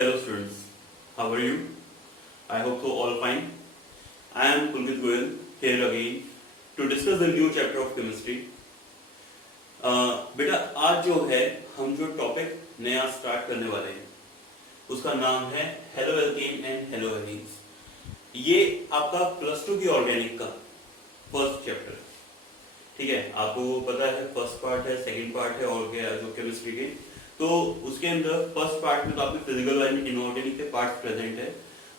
Hello students, how are you? I hope so all fine. I am Pulkit Goyal here again to discuss the new chapter of chemistry. बेटा आज जो है हम जो topic नया start करने वाले हैं उसका नाम है halo alkene and hello arenes. ये आपका प्लस टू की ऑर्गेनिक का फर्स्ट चैप्टर, ठीक है। आपको पता है फर्स्ट पार्ट है, सेकंड पार्ट है और क्या जो केमिस्ट्री के, तो उसके अंदर फर्स्ट पार्ट में तो आपके फिजिकल एंड इनऑर्गेनिक के पार्ट्स प्रेजेंट है,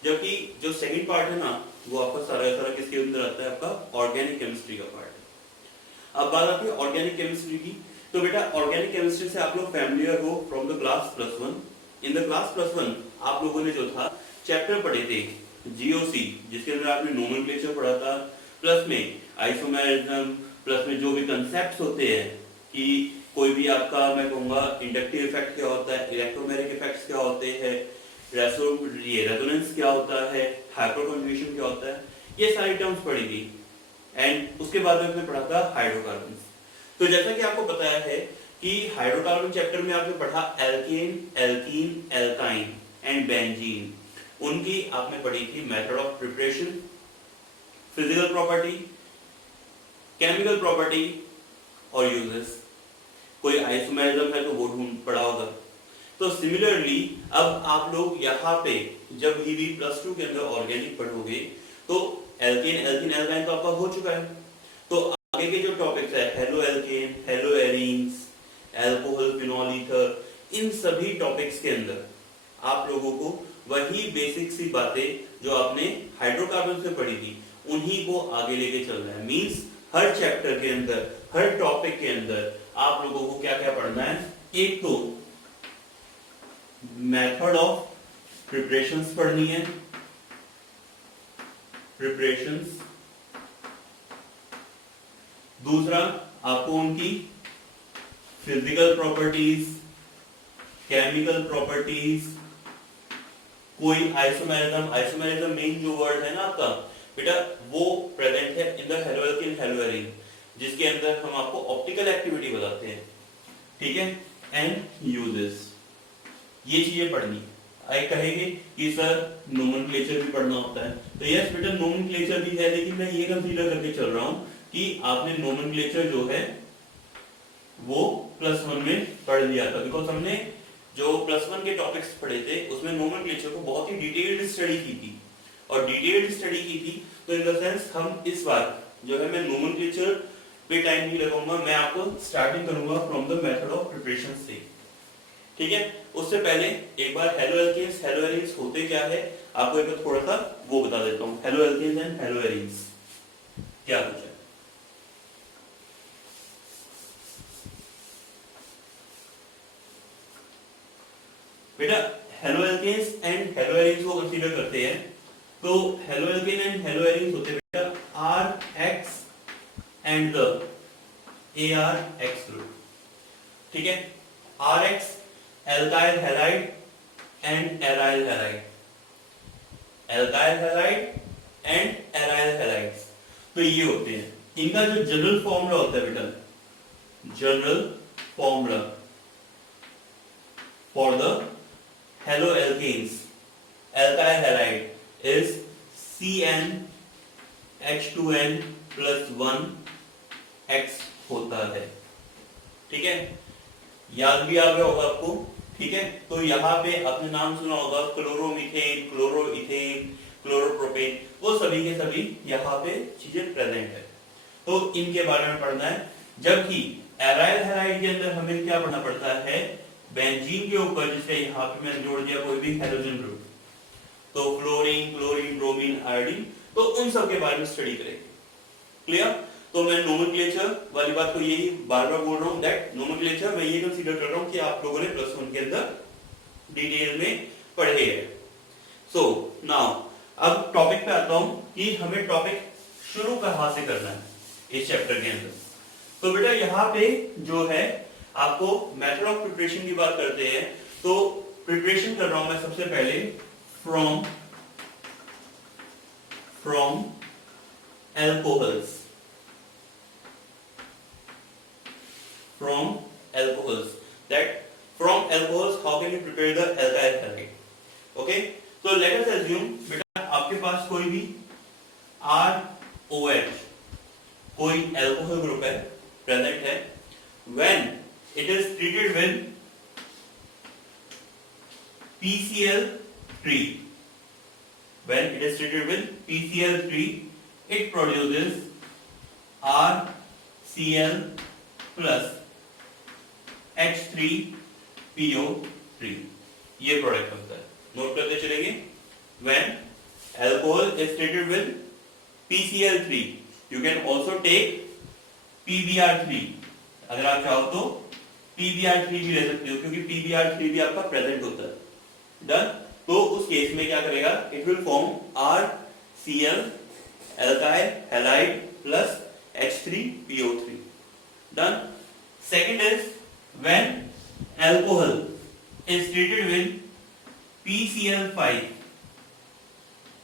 जबकि जो सेकंड पार्ट है ना वो आपका सारा किसके अंदर आता है, आपका ऑर्गेनिक केमिस्ट्री का पार्ट है। अब बात आती है ऑर्गेनिक केमिस्ट्री की, तो बेटा ऑर्गेनिक केमिस्ट्री से आप लोग फैमिलियर हो from the class plus one. In the class plus one आप लोगों ने जो था चैप्टर पढ़े थे जीओसी, जिसके अंदर आपने नोमेनक्लेचर पढ़ा था, प्लस में आइसोमेरिज्म, प्लस में जो भी कंसेप्ट्स होते हैं कि कोई भी आपका मैं कहूंगा इंडक्टिव इफेक्ट क्या होता है, इलेक्ट्रोमैग्नेटिक इफेक्ट्स क्या होते हैं, रेजोनेंस क्या होता है, हाइपरकॉन्जुगेशन क्या होता है, ये सारी टर्म्स पढ़ी थी। एंड उसके बाद में पढ़ा था हाइड्रोकार्बन। तो जैसा कि आपको पता है कि हाइड्रोकार्बन चैप्टर में आपने पढ़ा alkane, alkene, alkyne and benzene. उनकी आपने पढ़ी थी method of preparation, physical property, chemical property और यूजेस। कोई आइसोमेरिज्म है तो वो ढूंढ पढ़ा होगा। तो सिमिलरली अब आप लोग यहाँ पे जब भी प्लस टू के अंदर ऑर्गेनिक पढ़ोगे तो एल्केन, एल्कीन, एल्काइन तो आपका हो चुका है। तो आगे के जो टॉपिक्स है halo alkane, halo arenes, alcohol, phenol, ether, इन सभी टॉपिक्स के अंदर आप लोगों को वही बेसिक सी बातें जो आपने हाइड्रोकार्बन से पढ़ी थी उन्हीं को आगे लेके चलना है। मींस हर चैप्टर के अंदर, हर टॉपिक के अंदर आप लोगों को क्या क्या पढ़ना है, एक तो मेथड ऑफ प्रिपरेशंस पढ़नी है, प्रिपरेशंस। दूसरा आपको उनकी फिजिकल प्रॉपर्टीज, केमिकल प्रॉपर्टीज, कोई आइसोमेरिज्म, आइसोमेरिज्म मेन जो वर्ड है ना आपका बेटा वो प्रेजेंट है in the hello alkane, hello arene, जिसके अंदर हम आपको ऑप्टिकल एक्टिविटी बताते हैं, ठीक है। एंड यूजेस, ये चीजें पढ़नी। आई कहेंगे कि सर नोमेनक्लेचर भी पढ़ना होता है, तो यस बेटा नोमेनक्लेचर भी है, लेकिन मैं ये कंसीडर करके चल रहा हूं कि आपने नोमेनक्लेचर जो है वो प्लस वन में पढ़ लिया था, बिकॉज हमने जो प्लस वन के टॉपिक्स पढ़े थे उसमें नोमेनक्लेचर को बहुत ही डिटेल्ड स्टडी की थी, और डिटेल्ड स्टडी की थी तो इन द सेंस हम इस बार जो है मैं नोमेनक्लेचर पे टाइम नहीं लगाऊंगा, मैं आपको स्टार्टिंग करूंगा from the method of preparation से, ठीक है। उससे पहले एक बार हेलो एल्केन्स, हेलो एरीन्स होते क्या है आपको एक बार थोड़ा सा वो बता देता हूं। Haloalkanes and haloarenes क्या कुछ है। बेटा haloalkanes and haloarenes को कंसीडर करते हैं, तो haloalkane and haloarenes होते हैं बेटा R X and the AR X group, ठीक है। R X alkyl halide and aryl halide, alkyl halide and aryl halides, तो ये होते हैं। इनका जो जनरल फॉर्मूला होता है बेटा, general formula for the haloalkanes, alkyl halide is CnH2n plus 1 X होता है, ठीक है। याद भी आ गया होगा आपको, ठीक है। तो यहाँ पे आपने नाम सुना होगा क्लोरोमीथेन, क्लोरोइथेन, क्लोरोप्रोपेन, वो सभी के सभी यहाँ पे चीजें प्रेजेंट है, तो इनके बारे में पढ़ना है। जबकि एराइल हैलाइड के अंदर हमें क्या पढ़ना पड़ता है, बेंजीन के ऊपर जिसके यहाँ पे मैंने जोड़ दिया कोई भी हैलोजन ग्रुप, तो फ्लोरीन, क्लोरीन, ब्रोमीन, आयोडीन, तो उन सब के बारे में स्टडी करेंगे। क्लियर। तो मैं नोमेनक्लेचर वाली बात को यही बार बार बोल रहा हूं दैट नोमेनक्लेचर मैं ये कंसीडर कर रहा हूं कि आप लोगों ने प्लस वन के अंदर डिटेल में पढ़े हैं। सो नाउ अब टॉपिक पे आता हूं कि हमें टॉपिक शुरू कहां से करना है इस चैप्टर के अंदर। तो बेटा यहाँ पे जो है आपको मेथड ऑफ प्रिपरेशन की बात करते हैं, तो प्रिपरेशन कर रहा हूं मैं सबसे पहले from alcohols, that from alcohols how can you prepare the alkyl halide, okay, तो लेट अस अज्यूम बेटा आपके पास कोई भी ROH कोई एल्कोहल ग्रुप है प्रेजेंट है, when it is treated with PCl3, when it is treated with PCl3 it produces RCl plus H3PO3, ये product बनता है। नोट करते चलेंगे, when alcohol is treated with PCl3 you can also take PBr3, अगर आप चाहो तो PBr3 भी ले सकते हो क्योंकि PBr3 भी आपका प्रेजेंट होता है। डन, तो उस केस में क्या करेगा, it will form RCl alkyl halide plus H3PO3। Done, second is when alcohol is treated with PCl5,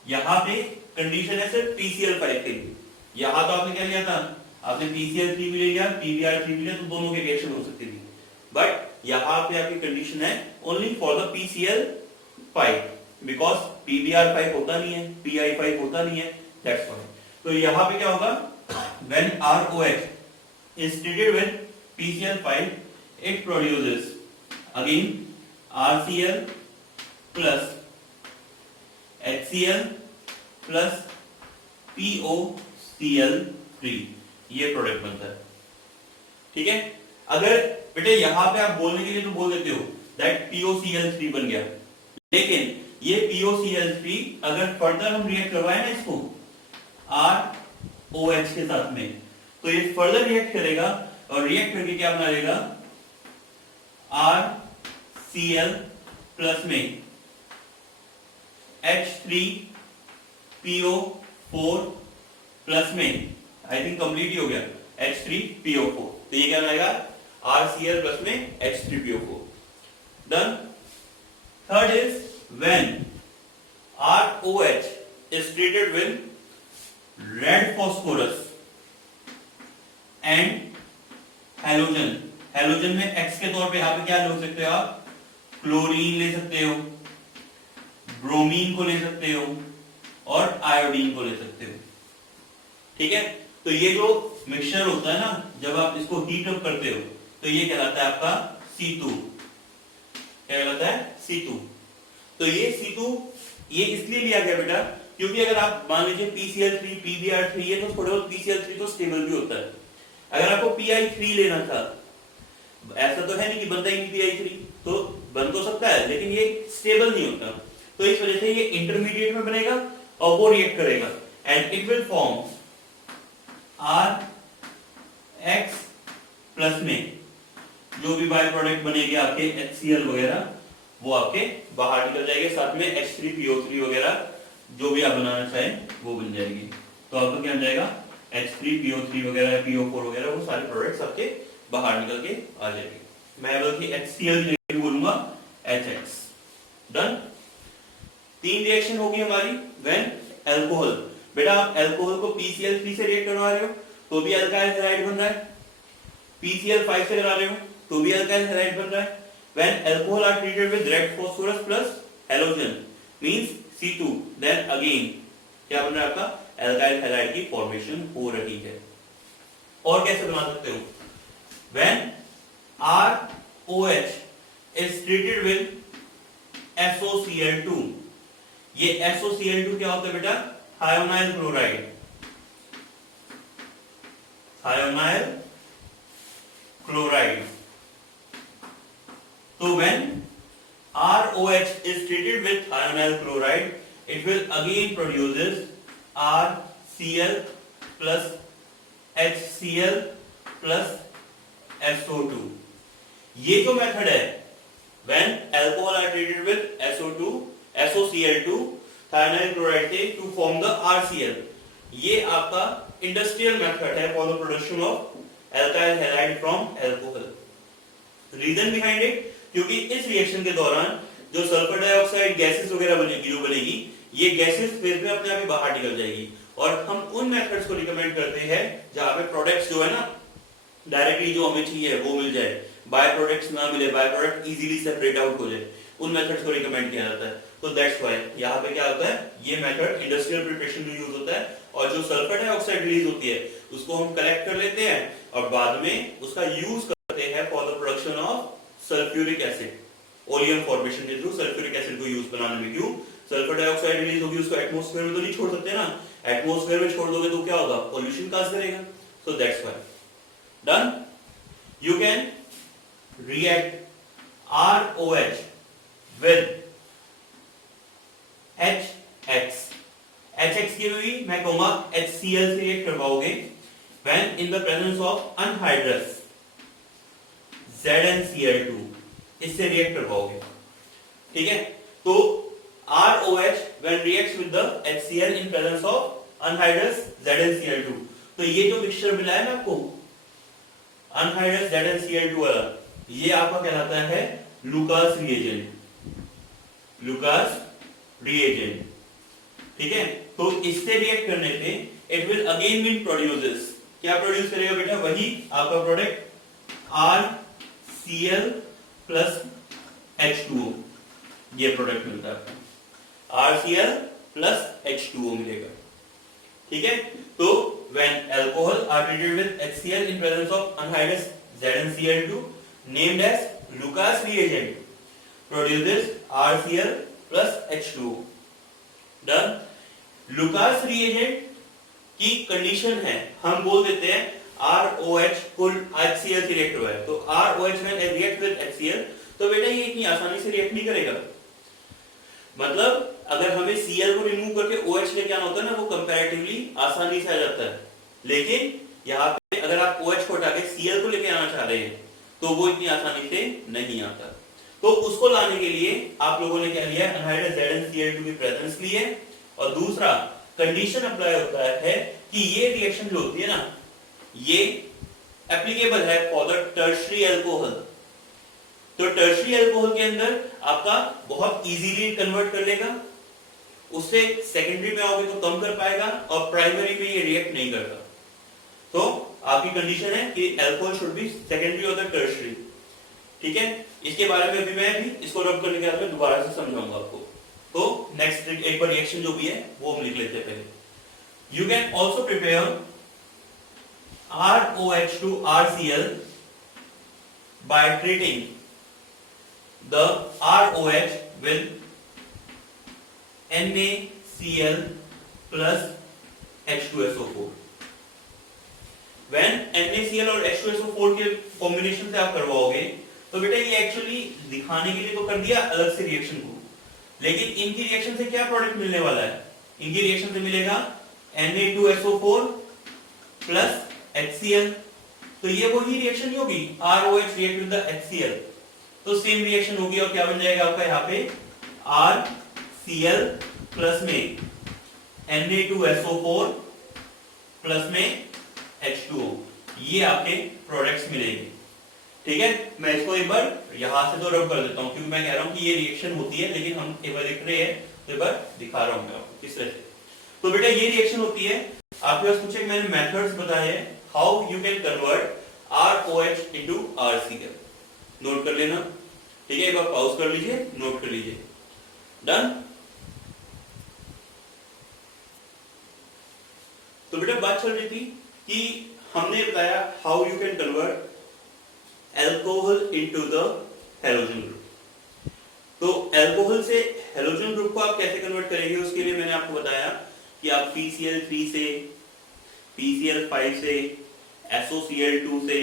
यहां पे कंडीशन है सिर्फ PCl5 के लिए। यहां तो आपने क्या लिया था, आपने PCl3 भी ले लिया, PBr3 भी लिया, तो दोनों की रिएक्शन हो सकती थी, बट यहां पे आपकी कंडीशन है only for the PCl5 because PBr5 होता नहीं है, PI5 होता नहीं है, दैट्स व्हाई। तो यहां पे क्या होगा, when ROH is treated with PCl5 it produces again RCl plus HCl plus POCl3, ये प्रोडक्ट बनता है। ठीक है, अगर बेटे यहां पे आप बोलने के लिए तो बोल देते हो दैट POCl3 बन गया, लेकिन ये POCl3 अगर फर्दर हम रिएक्ट करवाए ना इसको ROH के साथ में, तो ये फर्दर रिएक्ट करेगा और रिएक्ट करके क्या बना लेगा, RCl प्लस में H3PO4 प्लस में, आई थिंक कंप्लीट ही हो गया, H3PO4, तो ये क्या बनाएगा RCl प्लस में H3PO4। Done, third is when ROH is treated with red phosphorus and halogen, halogen में X के तौर पे यहाँ पे क्या ले सकते हो आप, क्लोरीन ले सकते हो, ब्रोमीन को ले सकते हो और आयोडीन को ले सकते हो। ठीक है, तो ये जो मिक्सचर होता है ना, जब आप इसको हीट अप करते हो तो ये कहलाता है आपका C2। क्या कहलाता है, C2। तो ये C2 ये इसलिए लिया गया बेटा क्योंकि अगर आप मान लीजिए PCl3 PBr3 ये तो थोड़े बहुत PCl3 तो स्टेबल भी होता है, अगर आपको PI3 लेना था, ऐसा तो है नहीं कि बनता ही नहीं PI3, तो बन तो सकता है लेकिन ये स्टेबल नहीं होता, तो इस वजह से ये इंटरमीडिएट में बनेगा और वो रिएक्ट करेगा and it will form RX plus में जो भी बाय प्रोडक्ट बनेगी आपके HCl वगैरह वो आपके बाहर निकल जाएंगे, साथ में H3PO3 वगैरह जो भी आप बनाना चाहें वो बन जाएगी। तो आपका क्या बन जाएगा, H3PO3 वगैरह PO4 वगैरह वो सारे प्रोडक्ट्स आपके बाहर निकल के आ जाएंगे। मैं बल्कि HCl की बोलूंगा HX। डन, तीन रिएक्शन होगी हमारी व्हेन अल्कोहल, बेटा आप अल्कोहल को PCl3 से रिएक्ट करवा रहे हो तो भी अल्काइल हैलाइड बन रहा है, PCl5 से करा रहे हो तो भी अल्काइल हैलाइड बन रहा है। When alcohol are treated with red phosphorus plus halogen means C2, then again क्या बन रहा है आपका, अल्काइल हैलाइड की फॉर्मेशन हो रही है। और कैसे बना सकते हो, when ROH is treated with SOCl2, ये SOCl2 क्या होता है बेटा, thionyl chloride, thionyl chloride. So when ROH is treated with thionyl chloride, it will again produces RCl plus HCl plus SO2। ये जो मेथड है when alcohol are treated with SOCl2 thionyl chloride से to form the RCl, ये आपका industrial method है for the production of alkyl halide from alcohol। Reason behind it, क्योंकि इस reaction के दौरान जो सल्फर डाइऑक्साइड गैसेस वगैरह बनेगी ये गैसेस फिर भी अपने आप ही बाहर निकल जाएगी, और हम उन मेथड्स को रिकमेंड करते हैं जहां पे प्रोडक्ट्स जो है ना डायरेक्टली जो हमें चाहिए वो मिल जाए, बाय प्रोडक्ट्स ना मिले, by product easily separate out हो जाए, उन मेथड्स को रिकमेंड किया जाता है। तो दैट्स व्हाई यहाँ पे क्या होता है, ये मेथड इंडस्ट्रियल प्रिपरेशन में यूज होता है, और जो सल्फर डाइऑक्साइड रिलीज होती है उसको हम कलेक्ट कर लेते हैं और बाद में उसका यूज करते हैं for the production of sulphuric acid, oleum formation के थ्रू सल्फ्यूरिक एसिड को यूज बनाने में। क्यों, सल्फर डाइऑक्साइड रिलीज होगी, उसको एटमॉस्फेयर में तो नहीं छोड़ सकते ना, एटमॉस्फेयर में छोड़ दोगे तो क्या होगा, पॉल्यूशन काज करेगा। So that's why done. You can react ROH with HX। HX की भी मैं कहूंगा HCl से रिएक्ट करवाओगे when in the presence of anhydrous ZnCl2, इससे रिएक्ट करवाओगे, ठीक है। तो ROH when reacts with the HCl in presence of anhydrous ZnCl2, तो ये जो मिक्सचर मिला है ना आपको अनहाइड्रस ZnCl2 वाला, ये आपका कहलाता है लुकास रिएजेंट, लुकास रिएजेंट, ठीक है। तो इससे रिएक्ट करने पे it will again mean produces, क्या प्रोड्यूस करेगा बेटा, वही आपका प्रोडक्ट RCl प्लस H2O, ये प्रोडक्ट मिलता है आपको, RCl प्लस H2O मिलेगा, ठीक है। तो when alcohol are treated with HCl in presence of anhydrous ZnCl2 named as Lucas reagent produces RCl plus H2O। Done। Lucas reagent की कंडीशन है, हम बोल देते हैं ROH को HCl से रिएक्ट हुआ है, तो ROH when react with HCl, तो बेटा ये इतनी आसानी से रिएक्ट नहीं करेगा। मतलब अगर हमें Cl को रिमूव करके OH लेके आना होता है ना, वो कंपैरेटिवली आसानी से आ जाता है, लेकिन यहाँ पे अगर आप OH को हटा के Cl को लेके आना चाह रहे हैं तो वो इतनी आसानी से नहीं आता। तो उसको लाने के लिए आप लोगों ने क्या लिया, अनहाइड्रस ZnCl2 की प्रेजेंस ली है, और दूसरा कंडीशन अप्लाई होता है कि ये रिएक्शन जो होती है ना, ये एप्लीकेबल है फॉर द टर्शियरी अल्कोहल। तो टर्शियरी अल्कोहल के अंदर आपका बहुत इजीली कन्वर्ट कर लेगा, उससे सेकेंडरी में आओगे तो कम कर पाएगा, और प्राइमरी में ये रिएक्ट नहीं करता। तो आपकी कंडीशन है कि अल्कोहल शुड बी सेकेंडरी और टर्शियरी, ठीक है। इसके बारे में भी मैं भी इसको रब करने के बाद में दोबारा से समझाऊंगा आपको। तो नेक्स्ट एक बार रिएक्शन जो भी है वो हम लिख लेते हैं पहले। You can also prepare ROH2RCl by treating the ROH with NaCl plus H2SO4। When NaCl और H2SO4 के कॉम्बिनेशन से आप करवाओगे तो बेटा ये एक्चुअली दिखाने के लिए तो कर दिया अलग से रिएक्शन को, लेकिन इनकी रिएक्शन से क्या प्रोडक्ट मिलने वाला है, इनकी रिएक्शन से मिलेगा Na2SO4 प्लस HCl। तो ये वही रिएक्शन नहीं होगी, ROH react with the HCl, तो सेम रिएक्शन होगी, और क्या बन जाएगा आपका यहाँ पे RCl प्लस में Na2SO4 प्लस में H2O, ये आपके प्रोडक्ट्स मिलेंगे, ठीक है। मैं इसको एक बार यहां से तो रब कर देता हूं, क्योंकि मैं कह रहा हूं कि ये रिएक्शन होती है, लेकिन हम एक बार दिख रहे हैं तो एक बार दिखा रहा हूं मैं आपको किस तरह से। तो बेटा ये रिएक्शन होती है, आपके पास कुछ एक मैंने मेथड्स बताए हैं how you can convert ROH into RCl, note कर लेना, ठीक है। एक बार पॉज कर लीजिए, नोट कर लीजिए। डन। तो बेटा बात चल रही थी कि हमने बताया how you can convert alcohol into the halogen group. तो एल्कोहल से हैलोजन ग्रुप को आप कैसे कन्वर्ट करेंगे, उसके लिए मैंने आपको बताया कि आप PCl3 से, PCl5 से, SOCl2 से,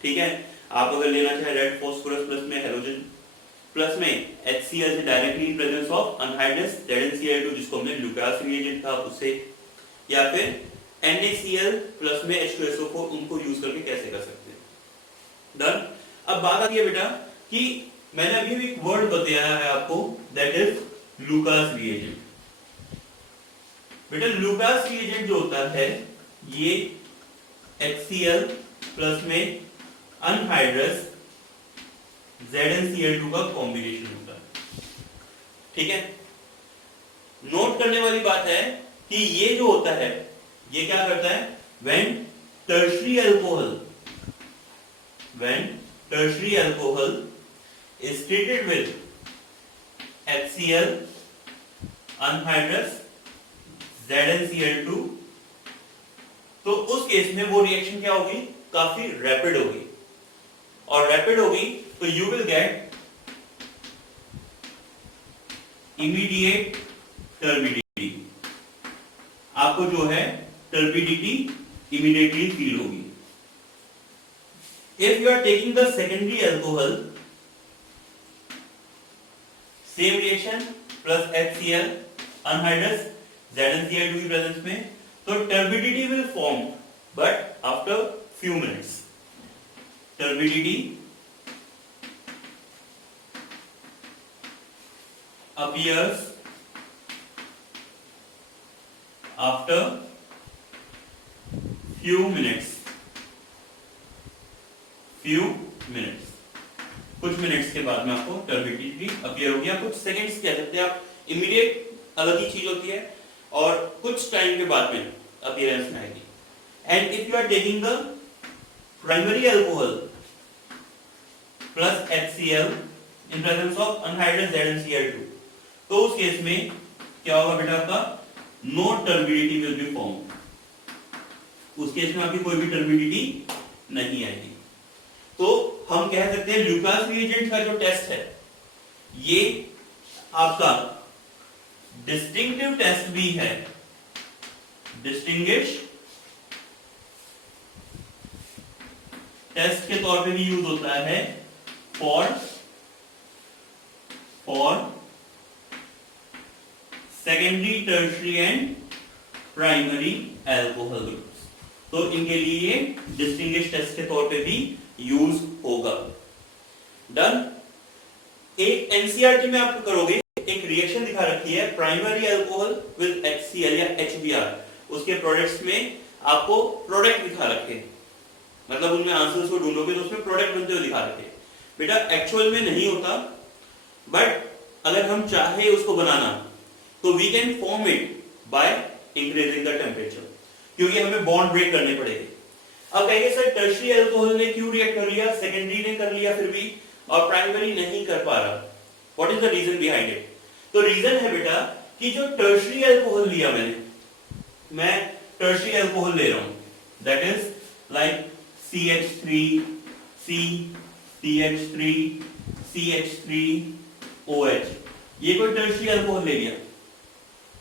ठीक है, आप अगर लेना चाहे रेड फास्फोरस प्लस में हैलोजन प्लस में HCl से directly in presence of anhydrous ZnCl2 जिसको हमने लुकास रिएजेंट था उससे, या फिर NaCl प्लस में H2SO4, उनको यूज करके कैसे कर सकते हैं। डन। अब बात आती है बेटा कि मैंने अभी एक वर्ड बताया है आपको, दैट इज लुकास रिएजेंट। बेटा लुकास रिएजेंट जो होता है ये HCl प्लस में अनहाइड्रस ZnCl2 का कॉम्बिनेशन होता है, ठीक है। नोट करने वाली बात है कि ये जो होता है ये क्या करता है, when tertiary alcohol is treated with HCl anhydrous ZnCl2, तो उस केस में वो रिएक्शन क्या होगी, काफी रैपिड होगी, और रैपिड होगी तो you will get immediate turbidity. आपको जो है टर्बिडिटी इमीडिएटली फील होगी। If you are taking the secondary alcohol, same reaction plus HCl anhydrous ZnCl2 की प्रेजेंस में, तो turbidity will form but after few minutes. Turbidity appears after few minutes. कुछ minutes के बाद में आपको टर्बिडिटी अपीयर होगी, या कुछ सेकंड्स कह सकते हैं आप, इमीडिएट अलग ही चीज होती है, और कुछ टाइम के बाद में अपीयरेंस में आएगी। And if you are taking the primary alcohol plus HCl in presence of anhydrous ZnCl2, तो उस केस में क्या होगा बेटा, आपका no turbidity will be form. उस केस में आपकी कोई भी टर्बिडिटी नहीं आएगी। तो हम कह सकते हैं ल्यूकास रिएजेंट का जो टेस्ट है, ये आपका डिस्टिंक्टिव टेस्ट भी है, डिस्टिंग्विश टेस्ट के तौर पे भी यूज होता है for secondary, tertiary and primary alcohol groups. तो इनके लिए डिस्टिंग्विश टेस्ट के तौर पे भी यूज होगा। डन। एक एनसीईआरटी में आप करोगे, एक रिएक्शन दिखा रखी है प्राइमरी अल्कोहल विद HCl या HBr, उसके प्रोडक्ट्स में आपको प्रोडक्ट दिखा रखे, मतलब उनमें आंसर्स को ढूंढोगे तो उसमें प्रोडक्ट बनते हुए दिखा रखे। बेटा एक्चुअल में नहीं होता, बट अगर हम चाहे उसको बनाना तो we can form it by increasing the temperature, क्योंकि हमें बॉन्ड ब्रेक करने पड़ेंगे। अब कहेंगे सर टर्शियरी अल्कोहल ने क्यों रिएक्ट कर लिया, सेकेंडरी ने कर लिया फिर भी, और प्राइमरी नहीं कर पा रहा, what is the reason behind it? तो रीजन है बेटा कि जो टर्शियरी अल्कोहल लिया मैं टर्शियरी अल्कोहल ले रहा हूं, that is like CH3, C, CH3, CH3OH, ये कोई टर्शियरी अल्कोहल ले लिया,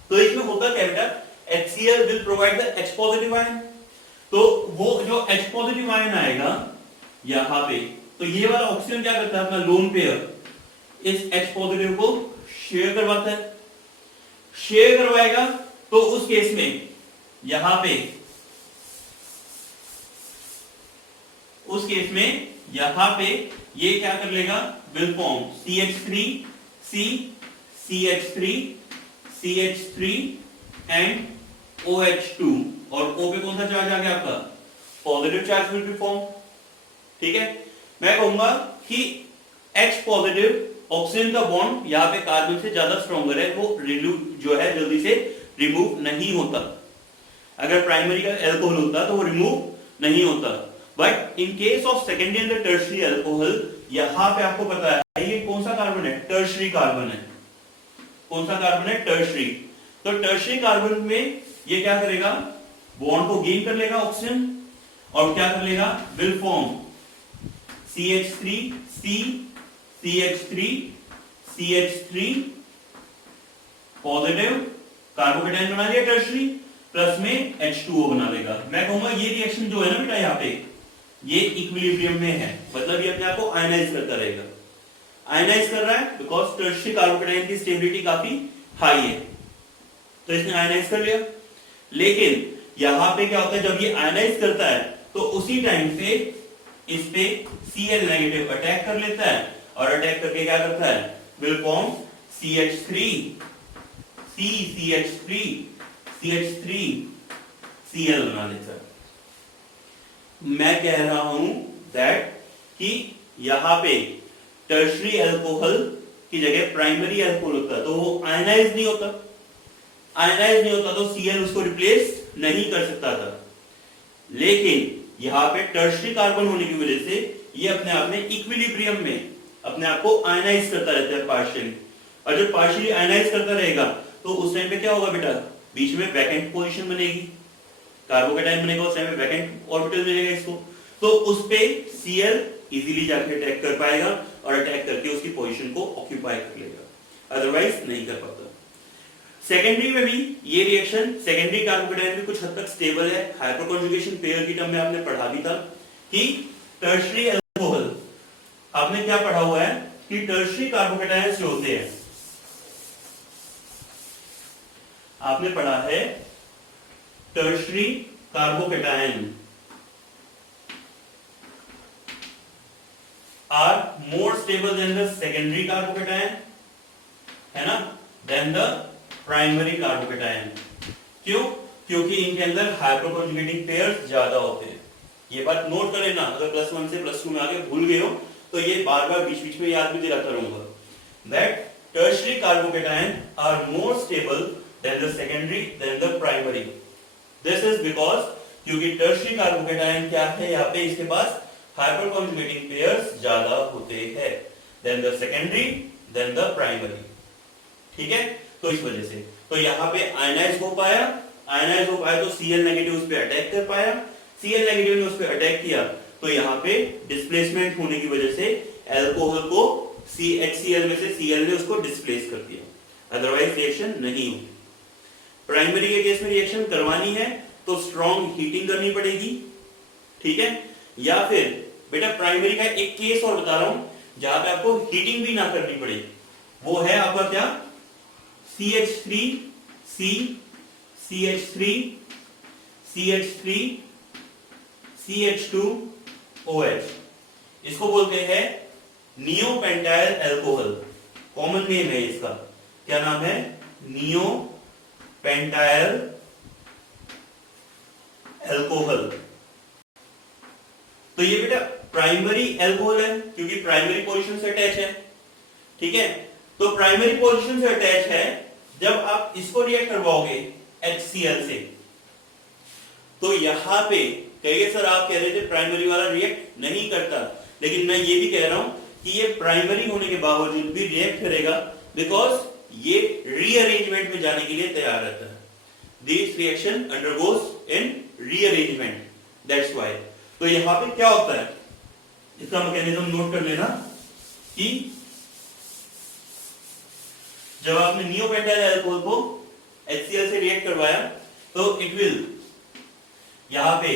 तो इसमें होता क्या बेटा, HCl will provide the H positive ion, तो वो जो H पॉजिटिव आयन आएगा यहां पे, तो ये वाला ऑक्सीजन क्या करता है, अपना लोन पेयर इस H पॉजिटिव को शेयर करवाता है, शेयर करवाएगा, तो उस केस में यहां पे, उस केस में यहां पे ये क्या कर लेगा, will form CH3, C, CH3, CH3 and OH2, और O पे कौन सा चार्ज आ गया आपका, positive charge will be form. ठीक है, मैं कहूंगा कि H पॉजिटिव ऑक्सीजन का बॉन्ड यहाँ पे कार्बन से ज्यादा स्ट्रॉन्गर है, वो जो है जल्दी से रिमूव नहीं होता। अगर प्राइमरी का अल्कोहल होता तो वो रिमूव नहीं होता, but in case of secondary and tertiary alcohol, यहाँ पे आपको पता है ये कौन सा कार्बन है, टर्शियरी कार्बन है। कौन सा कार्बन है, टर्शियरी। तो टर्शियरी कार्बन में ये क्या करेगा, बॉन्ड को गेन कर लेगा ऑक्सीजन, और क्या कर लेगा, will form CH3, C, CH3, CH3 positive carbocation बना दिया टर्शियरी, प्लस में H2O बना देगा। मैं कहूंगा ये रिएक्शन जो है ना बेटा यहाँ पे, ये इक्विलिब्रियम में है, मतलब ये अपने आप को आयनाइज करता रहेगा। आयनाइज कर रहा है बिकॉज टर्शियरी कार्बोकेटाइन की स्टेबिलिटी काफी हाई है, तो इसने आयनाइज कर लिया। लेकिन यहां पे क्या होता है, जब ये आयनाइज करता है तो उसी टाइम पे इस पे Cl नेगेटिव अटैक कर लेता है, और अटैक करके क्या करता है, will form CH3, C, CH3, CH3, Cl बना देता है। मैं कह रहा हूं दैट कि यहां पे टर्शियरी अल्कोहल की जगह प्राइमरी अल्कोहल होता है, तो वो आयनाइज नहीं होता, आयनाइज नहीं होता तो Cl उसको रिप्लेस नहीं कर सकता था। लेकिन यहां पे टर्शियरी कार्बन होने की वजह से ये अपने आप में इक्विलिब्रियम में अपने आप को आयनाइज करता रहता है पार्शियली, और जब पार्शियली आयनाइज करता रहेगा तो उस टाइम पे क्या होगा बेटा, बीच में वैकेंट पोजीशन बनेगी, कार्बोकेटाइन बनेगा, उस टाइम पे वैकेंट ऑर्बिटल मिलेगा इसको, तो उस पे Cl इजीली जाके अटैक कर पाएगा और अटैक करके उसकी पोजीशन को ऑक्यूपाई कर लेगा, अदरवाइज नहीं कर पाता। सेकेंडरी में भी ये रिएक्शन, सेकेंडरी कार्बोकेटाइन भी कुछ हद तक स्टेबल है। हाइपरकॉन्जुगेशन पेयर की टर्म में आपने पढ़ा भी था कि टर्शरी अल्कोहल, आपने क्या पढ़ा हुआ है कि टर्शरी कार्बोकेटाइन्स जो होते हैं, आपने पढ़ा है tertiary carbocation are more stable than the secondary carbocation, है ना, देन द प्राइमरी कार्बोकेटाइन। क्यों? क्योंकि इनके अंदर हाइपरकॉन्जुगेटिंग पेयर्स ज्यादा होते हैं। ये बात नोट कर लेना, अगर +1 से +2 में आगे भूल गए हो तो ये बार-बार बीच-बीच में याद भी दिलाता रहूंगा। That tertiary carbocation are more stable than the secondary than the primary. This is because क्योंकि टर्शरी कार्बोकेटाइन क्या है, यहाँ पे इसके पास हाइपरकॉन्जुगेटिंग पेयर्स ज्यादा होते हैं than the secondary than the primary. ठीक है, तो इस वजह से तो यहाँ पे आयनाइज हो पाया, आयनाइज हो पाया तो Cl नेगेटिव उस पे अटैक कर पाया, Cl नेगेटिव ने उस पे अटैक किया तो यहाँ पे डिस्प्लेसमेंट होने की वजह से अल्कोहल को HCl में से Cl ने उसको डिस्प्लेस कर दिया, अदरवाइज रिएक्शन नहीं होगी। प्राइमरी के केस में रिएक्शन करवानी है तो स्ट्रॉन्ग हीटिंग करनी पड़ेगी, ठीक है, या फिर बेटा प्राइमरी का एक केस और बता रहा हूं जहां पे आपको हीटिंग भी ना करनी पड़े, वो है आपका क्या, CH3C CH3 CH3 CH2OH, इसको बोलते हैं नियोपेंटाइल अल्कोहल। कॉमन नेम है इसका, क्या नाम है, नियोपेंटाइल अल्कोहल। तो ये बेटा प्राइमरी अल्कोहल है क्योंकि प्राइमरी पोजीशन से अटैच है, ठीक है, तो प्राइमरी पोजीशन से अटैच है। जब आप इसको रिएक्ट करवाओगे HCl से तो यहां पे कहिए सर आप कह रहे थे प्राइमरी वाला रिएक्ट नहीं करता, लेकिन मैं ये भी कह रहा हूं कि ये प्राइमरी होने के बावजूद भी रिएक्ट करेगा बिकॉज ये रीअरेंजमेंट में जाने के लिए तैयार रहता है। This reaction undergoes in rearrangement, that's why. तो यहां पे क्या होता है, इसका मैकेनिज्म नोट कर लेना कि जब आपने नियोपेंटाइल अल्कोहल को HCl से रिएक्ट करवाया तो इट विल, यहां पे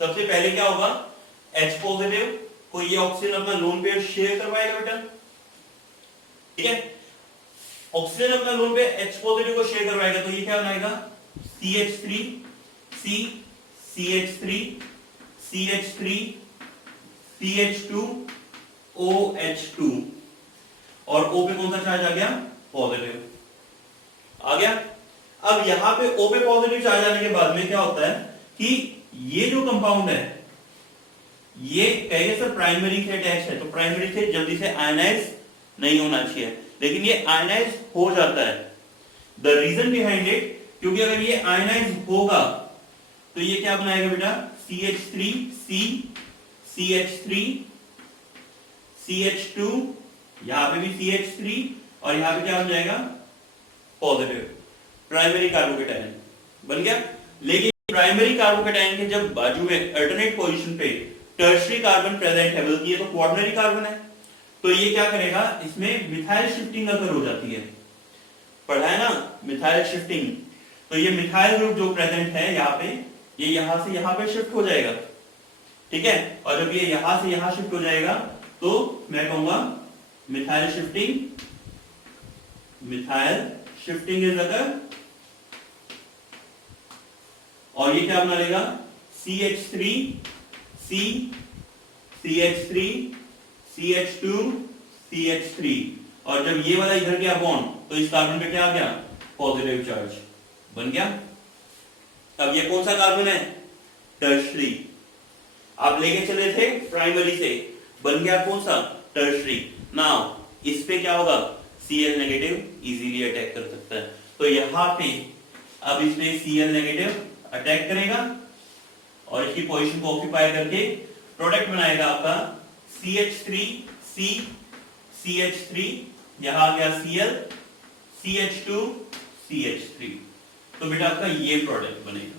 सबसे पहले क्या होगा, H पॉजिटिव को ये ऑक्सीजन अपना लोन पेयर शेयर करवाएगा बेटा, ठीक है, ऑक्सीजन अपना लोन पेयर H पॉजिटिव को शेयर करवाएगा तो ये क्या बनाएगा, CH3 C CH3 CH3 CH2 OH2 और O पे कौन सा चार्ज आ गया, पॉजिटिव आ गया। अब यहां पे O पे पॉजिटिव चार्ज आने के बाद में क्या होता है कि ये जो कंपाउंड है ये कहेंगे सर प्राइमरी से अटैच है, तो प्राइमरी से जल्दी से आयनाइज नहीं होना चाहिए, लेकिन ये आयनाइज हो जाता है। द रीजन बिहाइंड इट, क्योंकि अगर ये आयनाइज होगा तो ये क्या बनाएगा बेटा, CH3C CH3 CH2, यहां पे भी CH3 और यहां पे क्या बन जाएगा, पॉजिटिव, प्राइमरी कार्बोकेटाइन बन गया। लेकिन प्राइमरी कार्बोकेटाइन के जब बाजू में अल्टरनेट पोजीशन पे टर्शरी कार्बन प्रेजेंट है, बल्कि ये तो क्वार्टनरी कार्बन है, तो ये क्या करेगा, इसमें मिथाइल शिफ्टिंग अगर हो जाती है, पढ़ा है ना मिथाइल शिफ्टिंग, तो ये मिथाइल ग्रुप जो प्रेजेंट है यहाँ पे, ये यहां से यहां पे शिफ्ट हो जाएगा, ठीक है, और जब ये यहां से यहां शिफ्ट हो जाएगा तो मैं कहूंगा मिथाइल शिफ्टिंग इज अगर, और ये क्या बना लेगा, CH3 C CH3 CH2 CH3, और जब ये वाला इधर गया बॉन्ड तो इस कार्बन पे क्या आ गया, पॉजिटिव चार्ज बन गया। अब ये कौन सा कार्बन है, टर्शरी, आप लेके चले थे प्राइमरी से, बन गया कौन सा, टर्शरी। नाउ इस पे क्या होगा, Cl नेगेटिव इजीली अटैक कर सकता है, तो यहां पे अब इसमें Cl नेगेटिव अटैक करेगा और इसकी पोजीशन को ऑक्यूपाई करके प्रोडक्ट बनाएगा आपका CH3C CH3, यहां आ गया Cl, CH2 CH3। तो बेटा आपका ये प्रोडक्ट बनेगा।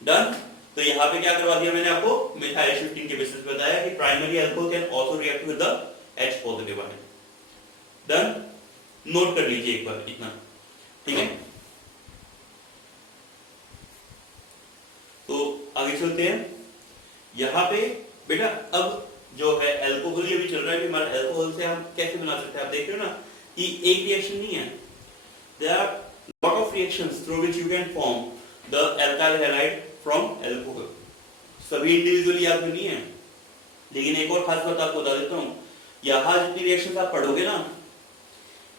डन। तो यहाँ पे क्या करवा दिया मैंने आपको, मिथाइल शिफ्टिंग के बेसिस पे बताया कि primary alcohol can also react with the H positive ion. Done. Note कर लीजिए एक बार इतना, ठीक है। तो आगे चलते हैं। यहाँ पे बेटा अब जो है अल्कोहल, ये भी चल रहा है कि हमारा अल्कोहल से हम कैसे बना सकते हैं। आप देख रहे हो ना कि एक रिएक्शन नहीं है, there are lot of reactions through which you can form the alkyl halide from alcohol. सभी इंडिविजुअली याद नहीं है, लेकिन एक और खास बात आपको बता देता हूं, यहां जितनी रिएक्शंस आप पढ़ोगे ना,